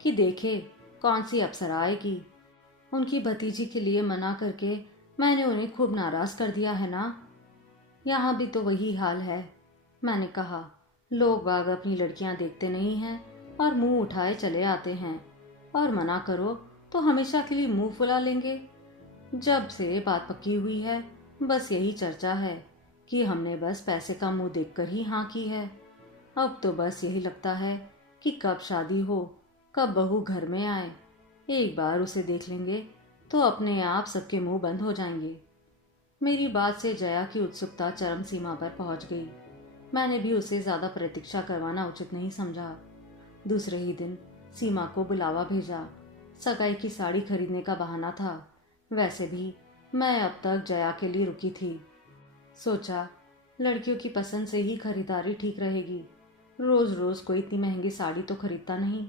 कि देखे कौन सी अप्सरा आएगी। उनकी भतीजी के लिए मना करके मैंने उन्हें खूब नाराज कर दिया है ना। यहाँ भी तो वही हाल है। मैंने कहा, लोग बाग अपनी लड़कियां देखते नहीं हैं और मुंह उठाए चले आते हैं, और मना करो तो हमेशा के लिए मुंह फुला लेंगे। जब से बात पक्की हुई है बस यही चर्चा है कि हमने बस पैसे का मुंह देखकर ही हाँ की है। अब तो बस यही लगता है कि कब शादी हो, कब बहू घर में आए। एक बार उसे देख लेंगे तो अपने आप सबके मुंह बंद हो जाएंगे। मेरी बात से जया की उत्सुकता चरम सीमा पर पहुंच गई। मैंने भी उसे ज्यादा प्रतीक्षा करवाना उचित नहीं समझा। दूसरे ही दिन सीमा को बुलावा भेजा। सगाई की साड़ी खरीदने का बहाना था। वैसे भी मैं अब तक जया के लिए रुकी थी। सोचा लड़कियों की पसंद से ही खरीदारी ठीक रहेगी। रोज रोज कोई इतनी महंगी साड़ी तो खरीदता नहीं।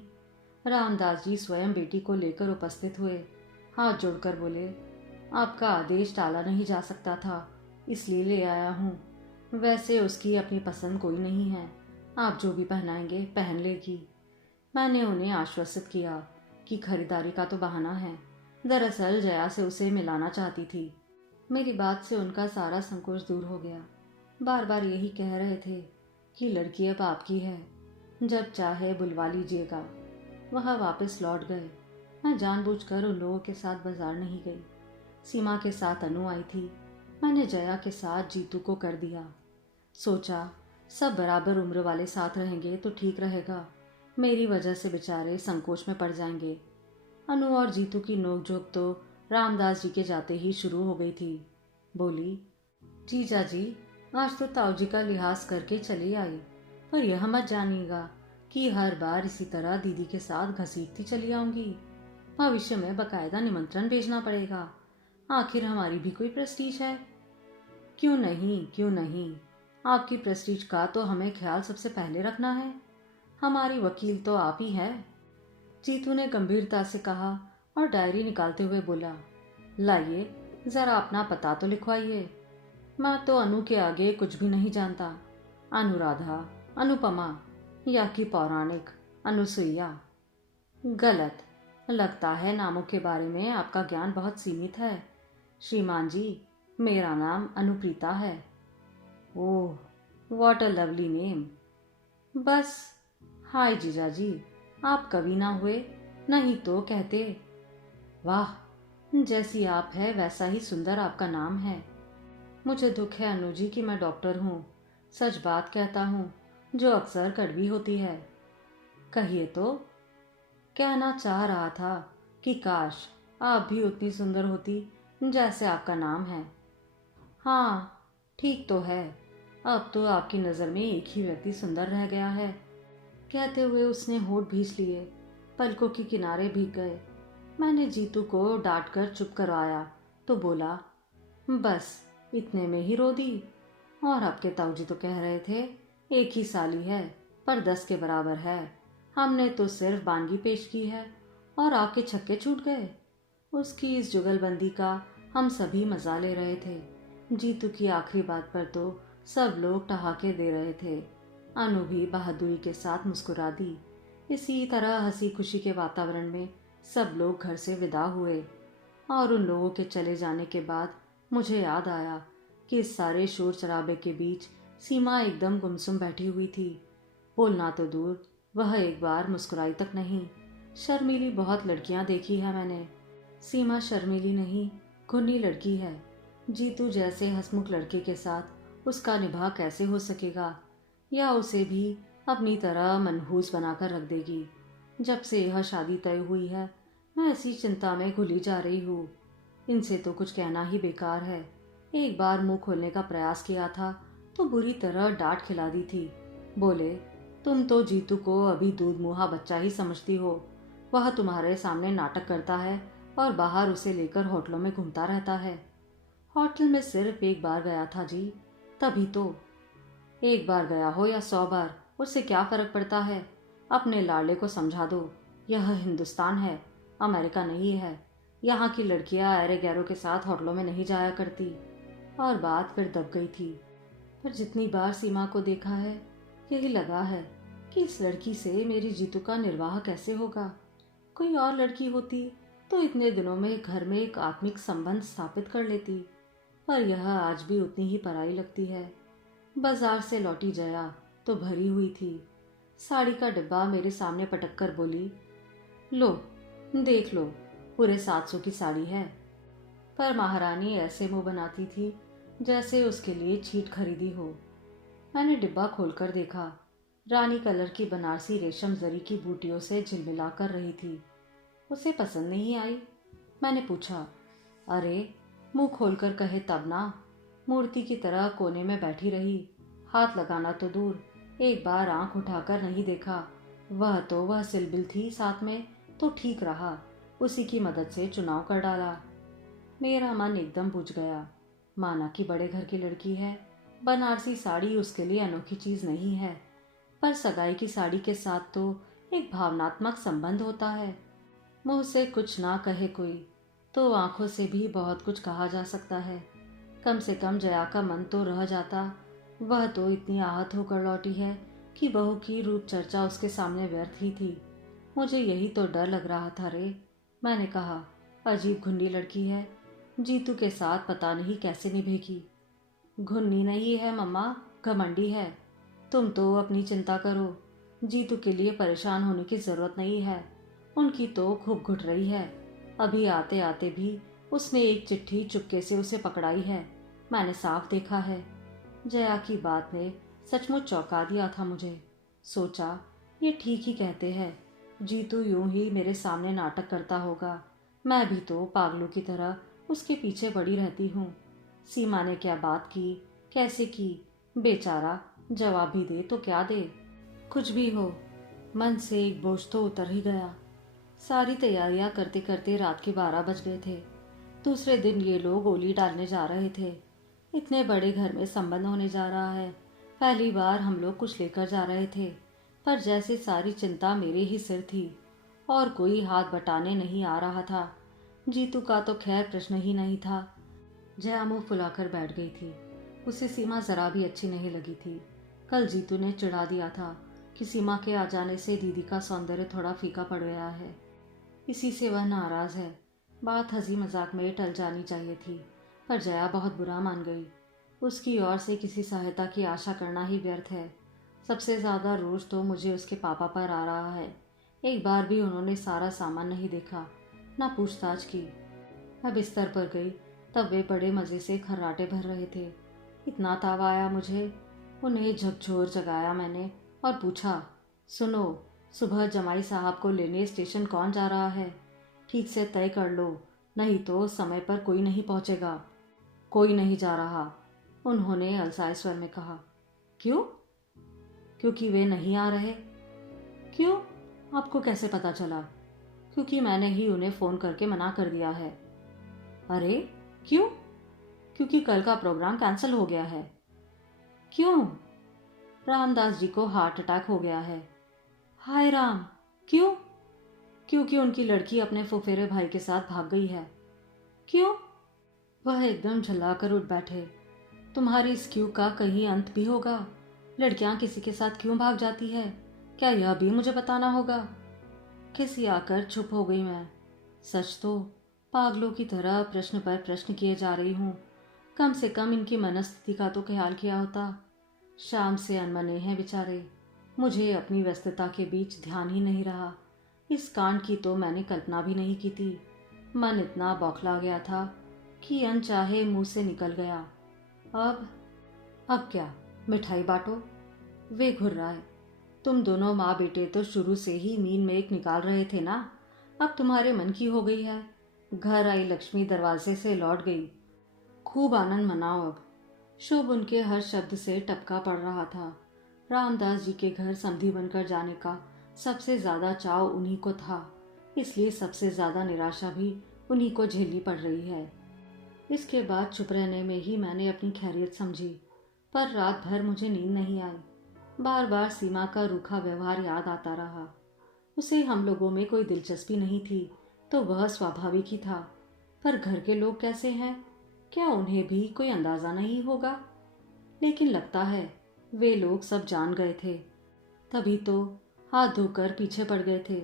रामदास जी स्वयं बेटी को लेकर उपस्थित हुए, हाथ जोड़कर बोले, आपका आदेश टाला नहीं जा सकता था, इसलिए ले आया हूँ। वैसे उसकी अपनी पसंद कोई नहीं है, आप जो भी पहनाएंगे पहन लेगी। मैंने उन्हें आश्वस्त किया कि खरीदारी का तो बहाना है, दरअसल जया से उसे मिलाना चाहती थी। मेरी बात से उनका सारा संकोच दूर हो गया। बार बार यही कह रहे थे कि लड़की अब आपकी है, जब चाहे बुलवा लीजिएगा। वह वापस लौट गए। मैं जानबूझकर उन लोगों के साथ बाजार नहीं गई। सीमा के साथ अनु आई थी। मैंने जया के साथ जीतू को कर दिया। सोचा सब बराबर उम्र वाले साथ रहेंगे तो ठीक रहेगा। मेरी वजह से बेचारे संकोच में पड़ जाएंगे। अनु और जीतू की नोकझोंक तो रामदास जी के जाते ही शुरू हो गई थी। बोली, जीजा जी, आज तो ताऊ जी का लिहाज करके चली आई, पर यह मत जानिएगा कि हर बार इसी तरह दीदी के साथ घसीटती चली आऊंगी। भविष्य में बकायदा निमंत्रण भेजना पड़ेगा। आखिर हमारी भी कोई प्रेस्टीज है। क्यों नहीं, क्यों नहीं। आपकी प्रेस्टीज का तो हमें ख्याल सबसे पहले रखना है। हमारी वकील तो आप ही है। जीतू ने गंभीरता से कहा और डायरी निकालते हुए बोला, लाइए जरा अपना पता तो लिखवाइए। मैं तो अनु के आगे कुछ भी नहीं जानता। अनुराधा, अनुपमा या कि पौराणिक अनुसुईया। गलत। लगता है नामों के बारे में आपका ज्ञान बहुत सीमित है। श्रीमान जी, मेरा नाम अनुप्रीता है। ओह, व्हाट अ लवली नेम। बस। हाय जीजा जी, आप कवि ना हुए, नहीं तो कहते। वाह, जैसी आप है वैसा ही सुंदर आपका नाम है। मुझे दुख है अनु जी कि मैं डॉक्टर हूँ। सच बात कहता हूँ जो अक्सर कड़वी होती है। कहिए तो। कहना चाह रहा था कि काश आप भी उतनी सुंदर होती जैसे आपका नाम है। हाँ, ठीक तो है। अब तो आपकी नज़र में एक ही व्यक्ति सुंदर रह गया है। कहते हुए उसने होठ भींच लिए, पलकों के किनारे भीग गए। मैंने जीतू को डांट कर चुप करवाया तो बोला, बस इतने में ही रो दी। और आपके ताऊ जी तो कह रहे थे एक ही साली है पर 10 के बराबर है। हमने तो सिर्फ बानगी पेश की है और आपके छक्के छूट गए। उसकी इस जुगलबंदी का हम सभी मजा ले रहे थे। जीतू की आखिरी बात पर तो सब लोग ठहाके दे रहे थे। अनु भी बहादुरी के साथ मुस्कुरा दी। इसी तरह हंसी खुशी के वातावरण में सब लोग घर से विदा हुए। और उन लोगों के चले जाने के बाद मुझे याद आया कि इस सारे शोर शराबे के बीच सीमा एकदम गुमसुम बैठी हुई थी। बोलना तो दूर, वह एक बार मुस्कुराई तक नहीं। शर्मीली बहुत लड़कियां देखी है मैंने। सीमा शर्मीली नहीं, घुन्नी लड़की है। जीतू जैसे हंसमुख लड़के के साथ उसका निभाव कैसे हो सकेगा, या उसे भी अपनी तरह मनहूस बनाकर रख देगी। जब से यह शादी तय हुई है मैं ऐसी चिंता में घुली जा रही हूँ। इनसे तो कुछ कहना ही बेकार है। एक बार मुंह खोलने का प्रयास किया था तो बुरी तरह डांट खिला दी थी। बोले, तुम तो जीतू को अभी दूध मुहा बच्चा ही समझती हो। वह तुम्हारे सामने नाटक करता है और बाहर उसे लेकर होटलों में घूमता रहता है। होटल में सिर्फ एक बार गया था जी, तभी तो। एक बार गया हो या 100 बार, उससे क्या फर्क पड़ता है। अपने लाडले को समझा दो, यह हिंदुस्तान है, अमेरिका नहीं है। यहाँ की लड़कियां अरे गैरों के साथ होटलों में नहीं जाया करती। और बात फिर दब गई थी। पर जितनी बार सीमा को देखा है यही लगा है कि इस लड़की से मेरी जीतू का निर्वाह कैसे होगा। कोई और लड़की होती तो इतने दिनों में घर में एक आत्मिक संबंध स्थापित कर लेती, पर यह आज भी उतनी ही पराई लगती है। बाजार से लौटी जया तो भरी हुई थी। साड़ी का डिब्बा मेरे सामने पटक कर बोली, लो देख लो, पूरे 700 की साड़ी है। पर महारानी ऐसे मुंह बनाती थी जैसे उसके लिए छीट खरीदी हो। मैंने डिब्बा खोलकर देखा। रानी कलर की बनारसी रेशम जरी की बूटियों से झिलमिला कर रही थी। उसे पसंद नहीं आई। मैंने पूछा, अरे मुंह खोलकर कहे तब ना। मूर्ति की तरह कोने में बैठी रही। हाथ लगाना तो दूर, एक बार आंख उठाकर नहीं देखा। वह सिलबिल थी साथ में तो ठीक रहा। उसी की मदद से चुनाव कर डाला। मेरा मन एकदम बुझ गया। माना कि बड़े घर की लड़की है, बनारसी साड़ी उसके लिए अनोखी चीज नहीं है, पर सगाई की साड़ी के साथ तो एक भावनात्मक संबंध होता है। मुंह से कुछ ना कहे कोई तो आंखों से भी बहुत कुछ कहा जा सकता है। कम से कम जया का मन तो रह जाता। वह तो इतनी आहत होकर लौटी है कि बहू की रूप चर्चा उसके सामने व्यर्थ ही थी। मुझे यही तो डर लग रहा था रे। मैंने कहा, अजीब घुंडी लड़की है, जीतू के साथ पता नहीं कैसे निभेगी। घुन्नी नहीं है मम्मा, घमंडी है। तुम तो अपनी चिंता करो, जीतू के लिए परेशान होने की जरूरत नहीं है। उनकी तो खूब घुट रही है। अभी आते आते भी उसने एक चिट्ठी चुपके से उसे पकड़ाई है। मैंने साफ देखा है। जया की बात ने सचमुच चौंका दिया था मुझे। सोचा, ये ठीक ही कहते हैं। जीतू यूं ही मेरे सामने नाटक करता होगा, मैं भी तो पागलों की तरह उसके पीछे पड़ी रहती हूँ। सीमा ने क्या बात की, कैसे की, बेचारा जवाब भी दे तो क्या दे। कुछ भी हो, मन से एक बोझ तो उतर ही गया। सारी तैयारियां करते करते रात के 12 बज गए थे। दूसरे दिन ये लोग ओली डालने जा रहे थे। इतने बड़े घर में संबंध होने जा रहा है। पहली बार हम लोग कुछ लेकर जा रहे थे, पर जैसे सारी चिंता मेरे ही सिर थी और कोई हाथ बटाने नहीं आ रहा था। जीतू का तो खैर प्रश्न ही नहीं था। जया मुंह फुलाकर बैठ गई थी। उसे सीमा जरा भी अच्छी नहीं लगी थी। कल जीतू ने चिढ़ा दिया था कि सीमा के आ जाने से दीदी का सौंदर्य थोड़ा फीका पड़ गया है। इसी से वह नाराज है। बात हंसी मजाक में टल जानी चाहिए थी, पर जया बहुत बुरा मान गई। उसकी ओर से किसी सहायता की आशा करना ही व्यर्थ है। सबसे ज्यादा रोष तो मुझे उसके पापा पर आ रहा है। एक बार भी उन्होंने सारा सामान नहीं देखा, ना पूछताछ की। मैं बिस्तर पर गई तब वे बड़े मजे से खर्राटे भर रहे थे। इतना ताव आया मुझे। उन्हें झकझोर जगाया मैंने और पूछा, सुनो, सुबह जमाई साहब को लेने स्टेशन कौन जा रहा है? ठीक से तय कर लो, नहीं तो समय पर कोई नहीं पहुंचेगा। कोई नहीं जा रहा, उन्होंने अलसाए स्वर में कहा। क्यों? क्योंकि वे नहीं आ रहे। क्यों? आपको कैसे पता चला? क्योंकि मैंने ही उन्हें फोन करके मना कर दिया है। अरे क्यों? क्योंकि कल का प्रोग्राम कैंसिल हो गया है। क्यों? रामदास जी को हार्ट अटैक हो गया है। हाय राम! क्यों? क्योंकि उनकी लड़की अपने फुफेरे भाई के साथ भाग गई है। क्यों? वह एकदम झल्लाकर उठ बैठे। तुम्हारी इस क्यों का कहीं अंत भी होगा? लड़कियां किसी के साथ क्यों भाग जाती है, क्या यह भी मुझे बताना होगा? किसी आकर चुप हो गई मैं। सच तो पागलों की तरह प्रश्न पर प्रश्न किए जा रही हूँ। कम से कम इनकी मनस्थिति का तो ख्याल किया होता। शाम से अनमने हैं बेचारे। मुझे अपनी व्यस्तता के बीच ध्यान ही नहीं रहा। इस कांड की तो मैंने कल्पना भी नहीं की थी। मन इतना बौखला गया था कि अनचाहे मुंह से निकल गया। अब क्या? मिठाई बांटो। वे घुर्राए। तुम दोनों माँ बेटे तो शुरू से ही नींद में एक निकाल रहे थे ना। अब तुम्हारे मन की हो गई है। घर आई लक्ष्मी दरवाजे से लौट गई। खूब आनंद मनाओ अब। शुभ उनके हर शब्द से टपका पड़ रहा था। रामदास जी के घर समधी बनकर जाने का सबसे ज्यादा चाव उन्हीं को था, इसलिए सबसे ज्यादा निराशा भी उन्हीं को झेलनी पड़ रही है। इसके बाद चुप रहने में ही मैंने अपनी खैरियत समझी, पर रात भर मुझे नींद नहीं आई। बार बार सीमा का रूखा व्यवहार याद आता रहा। उसे हम लोगों में कोई दिलचस्पी नहीं थी तो वह स्वाभाविक ही था, पर घर के लोग कैसे हैं, क्या उन्हें भी कोई अंदाजा नहीं होगा? लेकिन लगता है वे लोग सब जान गए थे, तभी तो हाथ धोकर पीछे पड़ गए थे।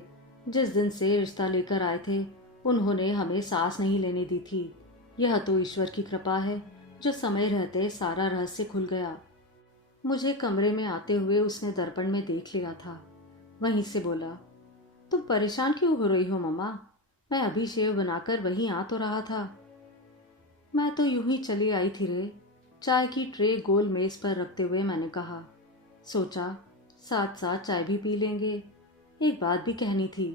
जिस दिन से रिश्ता लेकर आए थे उन्होंने हमें सांस नहीं लेने दी थी। यह तो ईश्वर की कृपा है जो समय रहते सारा रहस्य खुल गया। मुझे कमरे में आते हुए उसने दर्पण में देख लिया था। वहीं से बोला, तुम परेशान क्यों हो रही हो मम्मा? मैं अभी शेव बनाकर वहीं आ तो रहा था। मैं तो यूं ही चली आई थी रे। चाय की ट्रे गोल मेज पर रखते हुए मैंने कहा। सोचा साथ साथ चाय भी पी लेंगे। एक बात भी कहनी थी।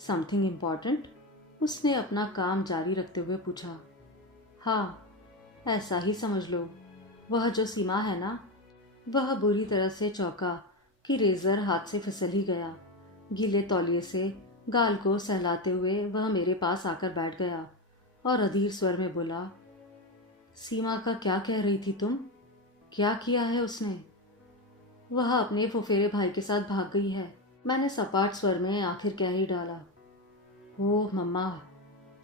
Something important? उसने अपना काम जारी रखते हुए पूछा। हाँ, ऐसा ही समझ लो। वह जो सीमा है ना, वह बुरी तरह से चौंका कि रेजर हाथ से फिसल ही गया। गीले तौलिए से गाल को सहलाते हुए वह मेरे पास आकर बैठ गया और अधीर स्वर में बोला, सीमा का क्या कह रही थी तुम? क्या किया है उसने? वह अपने फुफेरे भाई के साथ भाग गई है, मैंने सपाट स्वर में आखिर कह ही डाला। ओह मम्मा,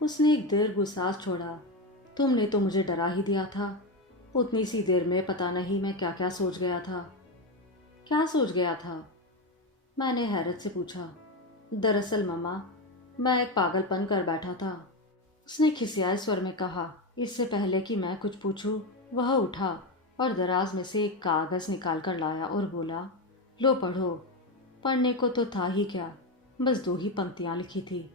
उसने एक दीर्घ सांस छोड़ा। तुमने तो मुझे डरा ही दिया था। उतनी सी देर में पता नहीं मैं क्या क्या सोच गया था। क्या सोच गया था? मैंने हैरत से पूछा। दरअसल मम्मा, मैं एक पागलपन कर बैठा था, उसने खिसियाए स्वर में कहा। इससे पहले कि मैं कुछ पूछूं, वह उठा और दराज में से एक कागज निकाल कर लाया और बोला, लो पढ़ो। पढ़ने को तो था ही क्या, बस 2 ही पंक्तियां लिखी थी।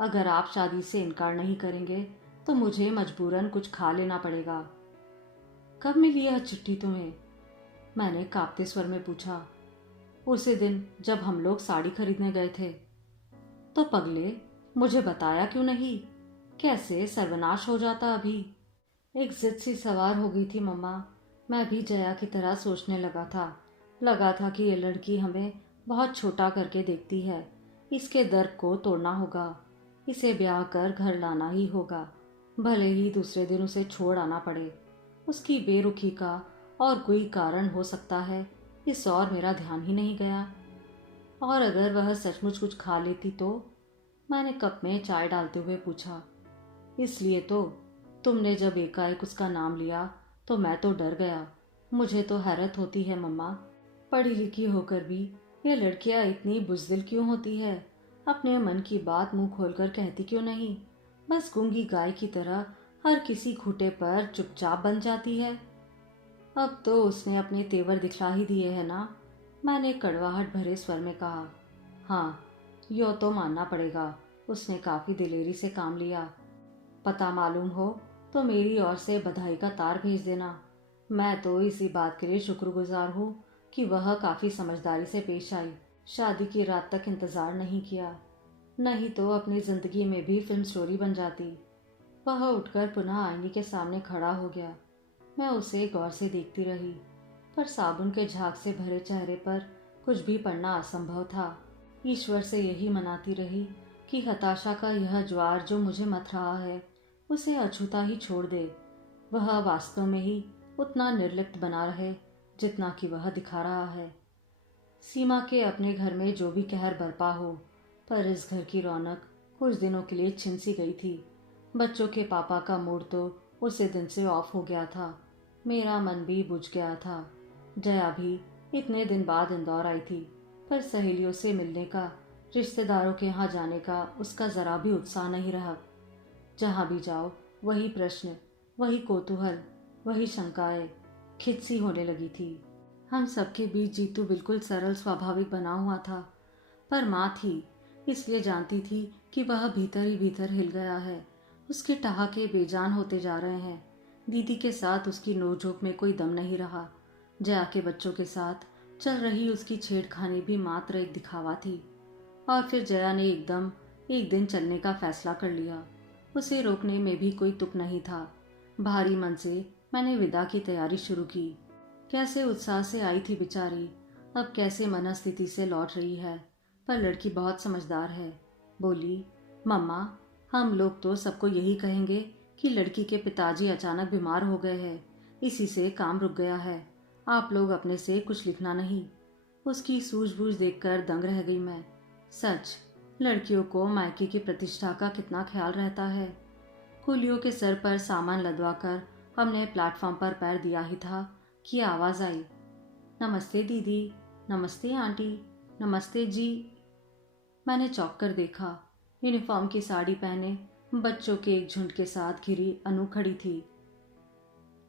अगर आप शादी से इनकार नहीं करेंगे तो मुझे मजबूरन कुछ खा लेना पड़ेगा। कब मिली यह चिट्ठी तुम्हें? मैंने कांपते स्वर में पूछा। उसी दिन जब हम लोग साड़ी खरीदने गए थे। तो पगले, मुझे बताया क्यों नहीं? कैसे सर्वनाश हो जाता अभी। एक जिद सी सवार हो गई थी मम्मा। मैं भी जया की तरह सोचने लगा था कि ये लड़की हमें बहुत छोटा करके देखती है। इसके दर्द को तोड़ना होगा। इसे ब्याह कर घर लाना ही होगा, भले ही दूसरे दिन उसे छोड़ आना पड़े। उसकी बेरुखी का और कोई कारण हो सकता है, इस और मेरा ध्यान ही नहीं गया। और अगर वह सचमुच कुछ खा लेती तो? मैंने कप में चाय डालते हुए पूछा। इसलिए तो तुमने जब एकाएक उसका नाम लिया तो मैं तो डर गया। मुझे तो हैरत होती है मम्मा, पढ़ी लिखी होकर भी ये लड़कियां इतनी बुज़दिल क्यों होती है? अपने मन की बात मुंह खोलकर कहती क्यों नहीं? बस गूंगी गाय की तरह हर किसी खूंटे पर चुपचाप बन जाती है। अब तो उसने अपने तेवर दिखला ही दिए है ना? मैंने कड़वाहट भरे स्वर में कहा। हाँ, यो तो मानना पड़ेगा, उसने काफी दिलेरी से काम लिया। पता मालूम हो तो मेरी ओर से बधाई का तार भेज देना। मैं तो इसी बात के लिए शुक्रगुजार हूँ कि वह काफी समझदारी से पेश आई। शादी की रात तक इंतजार नहीं किया, नहीं तो अपनी जिंदगी में भी फिल्म स्टोरी बन जाती। वह उठकर पुनः आईने के सामने खड़ा हो गया। मैं उसे गौर से देखती रही, पर साबुन के झाग से भरे चेहरे पर कुछ भी पढ़ना असंभव था। ईश्वर से यही मनाती रही कि हताशा का यह ज्वार जो मुझे मथ रहा है उसे अछूता ही छोड़ दे। वह वास्तव में ही उतना निर्लिप्त बना रहे जितना कि वह दिखा रहा है। सीमा के अपने घर में जो भी कहर बरपा हो, पर इस घर की रौनक कुछ दिनों के लिए छिन सी गई थी। बच्चों के पापा का मूड तो उसी दिन से ऑफ हो गया था। मेरा मन भी बुझ गया था। जया भी इतने दिन बाद इंदौर आई थी, पर सहेलियों से मिलने का, रिश्तेदारों के यहाँ जाने का उसका जरा भी उत्साह नहीं रहा। जहाँ भी जाओ वही प्रश्न, वही कौतूहल, वही शंकाएं। खिद सी होने लगी थी। हम सबके बीच जीतू बिल्कुल सरल स्वाभाविक बना हुआ था, पर माँ थी इसलिए जानती थी कि वह भीतर ही भीतर हिल गया है। उसके ठहाके बेजान होते जा रहे हैं। दीदी के साथ उसकी नोकझोंक में कोई दम नहीं रहा। जया के बच्चों के साथ चल रही उसकी छेड़खानी भी मात्र एक दिखावा थी। और फिर जया ने एकदम एक दिन चलने का फैसला कर लिया। उसे रोकने में भी कोई तुक नहीं था। भारी मन से मैंने विदा की तैयारी शुरू की। कैसे उत्साह से आई थी बेचारी, अब कैसे मनस्थिति से लौट रही है। पर लड़की बहुत समझदार है। बोली, मम्मा, हम लोग तो सबको यही कहेंगे कि लड़की के पिताजी अचानक बीमार हो गए हैं, इसी से काम रुक गया है। आप लोग अपने से कुछ लिखना नहीं। उसकी सूझबूझ देखकर दंग रह गई मैं। सच, लड़कियों को मायके की प्रतिष्ठा का कितना ख्याल रहता है। कुलियों के सर पर सामान लदवाकर हमने प्लेटफॉर्म पर पैर दिया ही था कि आवाज आई, नमस्ते दीदी, नमस्ते आंटी, नमस्ते जी। मैंने चौंक कर देखा। यूनिफॉर्म की साड़ी पहने बच्चों के एक झुंड के साथ घिरी अनु खड़ी थी।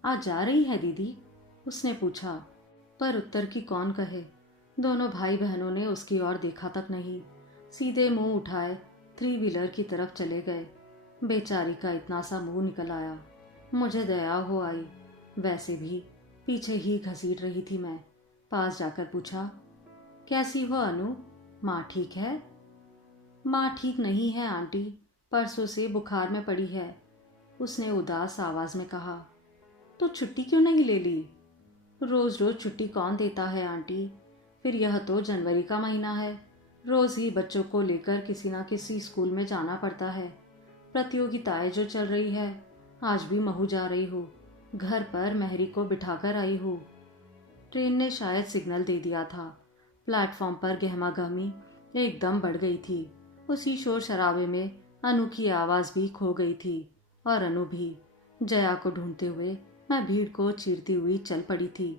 आज जा रही है दीदी? उसने पूछा, पर उत्तर की कौन कहे। दोनों भाई बहनों ने उसकी ओर देखा तक नहीं, सीधे मुंह उठाए थ्री व्हीलर की तरफ चले गए। बेचारी का इतना सा मुंह निकल आया, मुझे दया हो आई। वैसे भी पीछे ही घसीट रही थी मैं। पास जाकर पूछा, कैसी हो अनु? माँ ठीक है? माँ ठीक नहीं है आंटी, परसों से बुखार में पड़ी है, उसने उदास आवाज में कहा। तो छुट्टी क्यों नहीं ले ली? रोज रोज छुट्टी कौन देता है आंटी? फिर यह तो जनवरी का महीना है, रोज ही बच्चों को लेकर किसी ना किसी स्कूल में जाना पड़ता है। प्रतियोगिताएं जो चल रही है, आज भी महू जा रही हूँ। घर पर मेहरी को बिठाकर आई हूँ। ट्रेन ने शायद सिग्नल दे दिया था। प्लेटफॉर्म पर गहमा गहमी एकदम बढ़ गई थी। उसी शोर शराबे में अनु की आवाज भी खो गई थी, और अनु भी। जया को ढूंढते हुए मैं भीड़ को चीरती हुई चल पड़ी थी।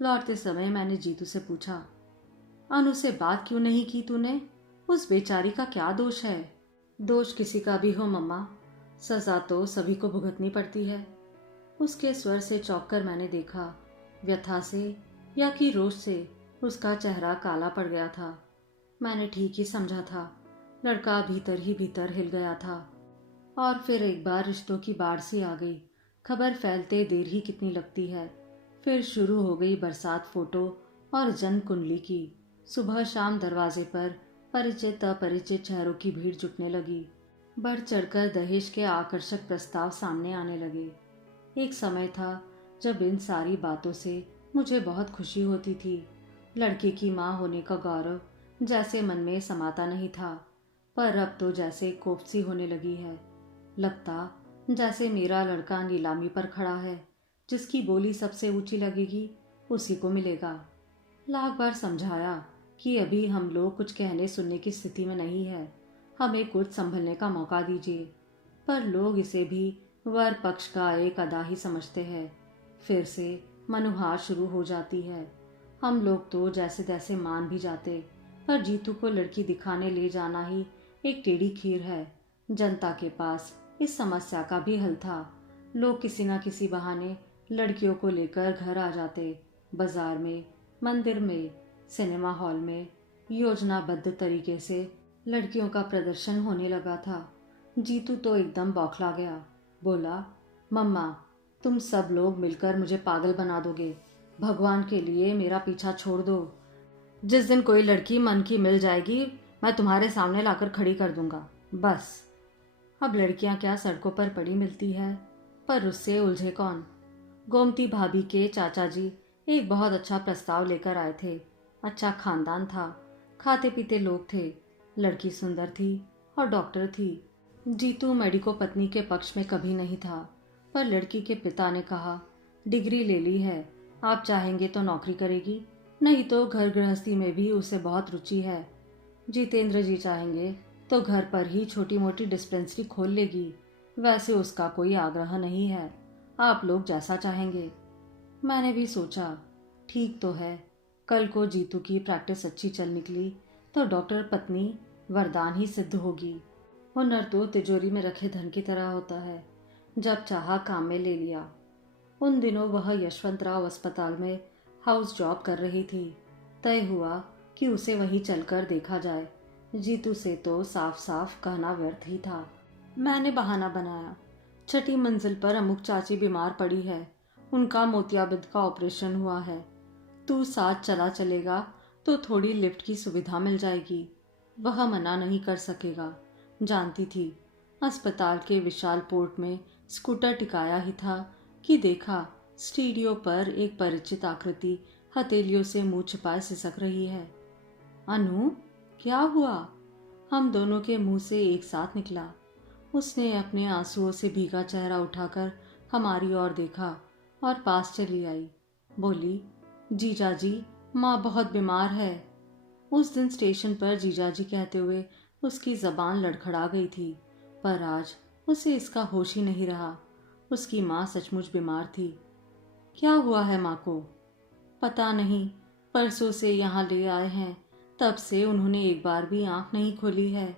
लौटते समय मैंने जीतू से पूछा, अनु से बात क्यों नहीं की तूने? उस बेचारी का क्या दोष है? दोष किसी का भी हो मम्मा, सजा तो सभी को भुगतनी पड़ती है। उसके स्वर से चौंक कर मैंने देखा। व्यथा से या कि रोष से उसका चेहरा काला पड़ गया था। मैंने ठीक ही समझा था। लड़का भीतर ही भीतर हिल गया था। और फिर एक बार रिश्तों की बाढ़ सी आ गई। खबर फैलते देर ही कितनी लगती है। फिर शुरू हो गई बरसात फोटो और जन्म कुंडली की। सुबह शाम दरवाजे पर परिचित अपरिचित चेहरों की भीड़ जुटने लगी। बढ़ चढ़कर दहेज के आकर्षक प्रस्ताव सामने आने लगे। एक समय था जब इन सारी बातों से मुझे बहुत खुशी होती थी। लड़के की माँ होने का गौरव जैसे मन में समाता नहीं था, पर अब तो जैसे कोफ्त होने लगी है। लगता जैसे मेरा लड़का नीलामी पर खड़ा है, जिसकी बोली सबसे ऊंची लगेगी उसी को मिलेगा। लाख बार समझाया कि अभी हम लोग कुछ कहने सुनने की स्थिति में नहीं है, हमें कुछ संभलने का मौका दीजिए, पर लोग इसे भी वर पक्ष का एक अदा ही समझते हैं। फिर से मनुहार शुरू हो जाती है। हम लोग तो जैसे तैसे मान भी जाते, पर जीतू को लड़की दिखाने ले जाना ही एक टेढ़ी खीर है। जनता के पास इस समस्या का भी हल था। लोग किसी न किसी बहाने लड़कियों को लेकर घर आ जाते। बाजार में, मंदिर में, सिनेमा हॉल में योजनाबद्ध तरीके से लड़कियों का प्रदर्शन होने लगा था। जीतू तो एकदम बौखला गया। बोला, मम्मा, तुम सब लोग मिलकर मुझे पागल बना दोगे। भगवान के लिए मेरा पीछा छोड़ दो। जिस दिन कोई लड़की मन की मिल जाएगी, मैं तुम्हारे सामने लाकर खड़ी कर दूंगा, बस। अब लड़कियां क्या सड़कों पर पड़ी मिलती है, पर उससे उलझे कौन। गोमती भाभी के चाचा जी एक बहुत अच्छा प्रस्ताव लेकर आए थे। अच्छा खानदान था, खाते पीते लोग थे, लड़की सुंदर थी और डॉक्टर थी। जीतू मेडिको पत्नी के पक्ष में कभी नहीं था, पर लड़की के पिता ने कहा, डिग्री ले ली है, आप चाहेंगे तो नौकरी करेगी, नहीं तो घर गृहस्थी में भी उसे बहुत रुचि है। जितेंद्र जी चाहेंगे तो घर पर ही छोटी मोटी डिस्पेंसरी खोल लेगी, वैसे उसका कोई आग्रह नहीं है, आप लोग जैसा चाहेंगे। मैंने भी सोचा, ठीक तो है, कल को जीतू की प्रैक्टिस अच्छी चल निकली तो डॉक्टर पत्नी वरदान ही सिद्ध होगी। हुनर तो तिजोरी में रखे धन की तरह होता है, जब चाहा काम में ले लिया। उन दिनों वह यशवंतराव अस्पताल में हाउस जॉब कर रही थी। तय हुआ कि उसे वहीं चलकर देखा जाए। जीतू से तो साफ साफ कहना व्यर्थ ही था। मैंने बहाना बनाया, छठी मंजिल पर अमुक चाची बीमार पड़ी है, उनका मोतियाबिंद का ऑपरेशन हुआ है, तू साथ चला चलेगा तो थोड़ी लिफ्ट की सुविधा मिल जाएगी। वह मना नहीं कर सकेगा। जानती थी, अस्पताल के विशाल पोर्ट में स्कूटर टिकाया ही था कि देखा स्टीरियो पर एक परिचित आकृति हथेलियों से मुंह छिपाए सिसक रही है। अनु, क्या हुआ? हम दोनों के मुंह से एक साथ निकला। उसने अपने आंसुओं से भीगा चेहरा उठाकर हमारी ओर देखा और पास चली आई। बोली, जीजाजी, माँ बहुत बीमार है। उस दिन स्टेशन पर जीजाजी कहते हुए उसकी जबान लड़खड़ा गई थी, पर आज उसे इसका होश ही नहीं रहा। उसकी माँ सचमुच बीमार थी। क्या हुआ है माँ को? पता नहीं, परसों से यहाँ ले आए हैं, तब से उन्होंने एक बार भी आंख नहीं खोली है।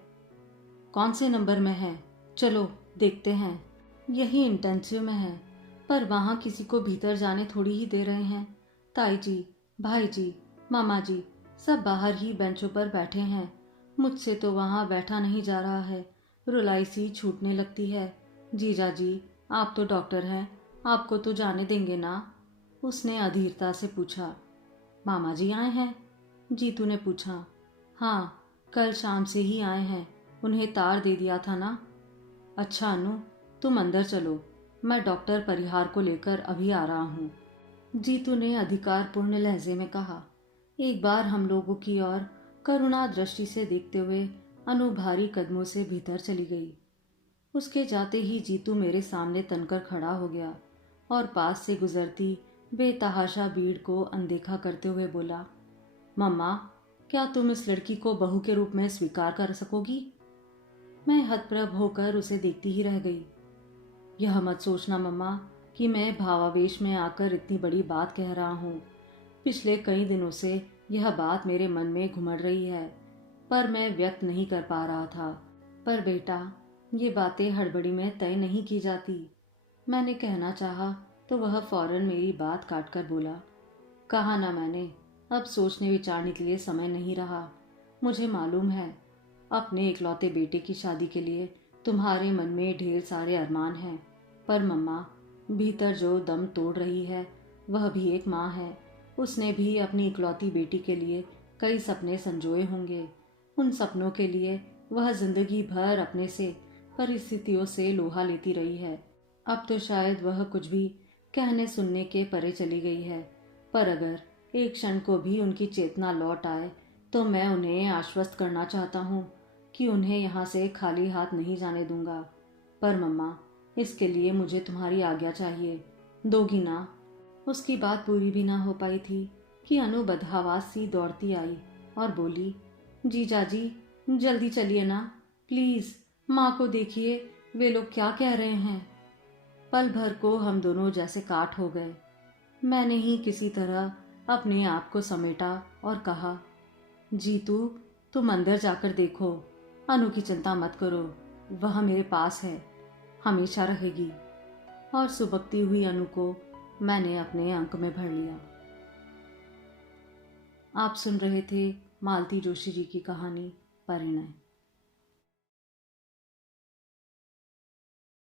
कौन से नंबर में है? चलो देखते हैं। यही इंटेंसिव में है, पर वहाँ किसी को भीतर जाने थोड़ी ही दे रहे हैं। ताई जी, भाई जी, मामा जी सब बाहर ही बेंचों पर बैठे हैं। मुझसे तो वहाँ बैठा नहीं जा रहा है, रुलाई सी छूटने लगती है। जीजा जी, आप तो डॉक्टर हैं, आपको तो जाने देंगे ना? उसने अधीरता से पूछा। मामा जी आए हैं? जीतू ने पूछा। हाँ, कल शाम से ही आए हैं, उन्हें तार दे दिया था ना। अच्छा अनु, तुम अंदर चलो, मैं डॉक्टर परिहार को लेकर अभी आ रहा हूँ, जीतू ने अधिकारपूर्ण लहजे में कहा। एक बार हम लोगों की ओर करुणा दृष्टि से देखते हुए अनु भारी कदमों से भीतर चली गई। उसके जाते ही जीतू मेरे सामने तनकर खड़ा हो गया और पास से गुजरती बेतहाशा भीड़ को अनदेखा करते हुए बोला, मम्मा, क्या तुम इस लड़की को बहू के रूप में स्वीकार कर सकोगी? मैं हतप्रभ होकर उसे देखती ही रह गई। यह मत सोचना मम्मा कि मैं भावावेश में आकर इतनी बड़ी बात कह रहा हूँ। पिछले कई दिनों से यह बात मेरे मन में घुमड़ रही है, पर मैं व्यक्त नहीं कर पा रहा था। पर बेटा, ये बातें हड़बड़ी में तय नहीं की जाती। मैंने कहना चाहा तो वह फौरन मेरी बात काट कर बोला, कहा ना मैंने, अब सोचने विचारने के लिए समय नहीं रहा। मुझे मालूम है, अपने इकलौते बेटे की शादी के लिए तुम्हारे मन में ढेर सारे अरमान हैं, पर मम्मा, भीतर जो दम तोड़ रही है वह भी एक माँ है। उसने भी अपनी इकलौती बेटी के लिए कई सपने संजोए होंगे। उन सपनों के लिए वह जिंदगी भर अपने से परिस्थितियों से लोहा लेती रही है। अब तो शायद वह कुछ भी कहने सुनने के परे चली गई है, पर अगर एक क्षण को भी उनकी चेतना लौट आए तो मैं उन्हें आश्वस्त करना चाहता हूँ कि उन्हें यहाँ से खाली हाथ नहीं जाने दूंगा। पर मम्मा, इसके लिए मुझे तुम्हारी आज्ञा चाहिए, दोगी ना? उसकी बात पूरी भी ना हो पाई थी कि अनु बदहवास सी दौड़ती आई और बोली, जीजा जी, जल्दी चलिए ना, प्लीज। माँ को देखिए, वे लोग क्या कह रहे हैं। पल भर को हम दोनों जैसे काठ हो गए। मैंने ही किसी तरह अपने आप को समेटा और कहा, जीतू, तुम अंदर जाकर देखो। अनु की चिंता मत करो, वह मेरे पास है, हमेशा रहेगी। और सुबकती हुई अनु को मैंने अपने अंक में भर लिया। आप सुन रहे थे मालती जोशी जी की कहानी परिणय।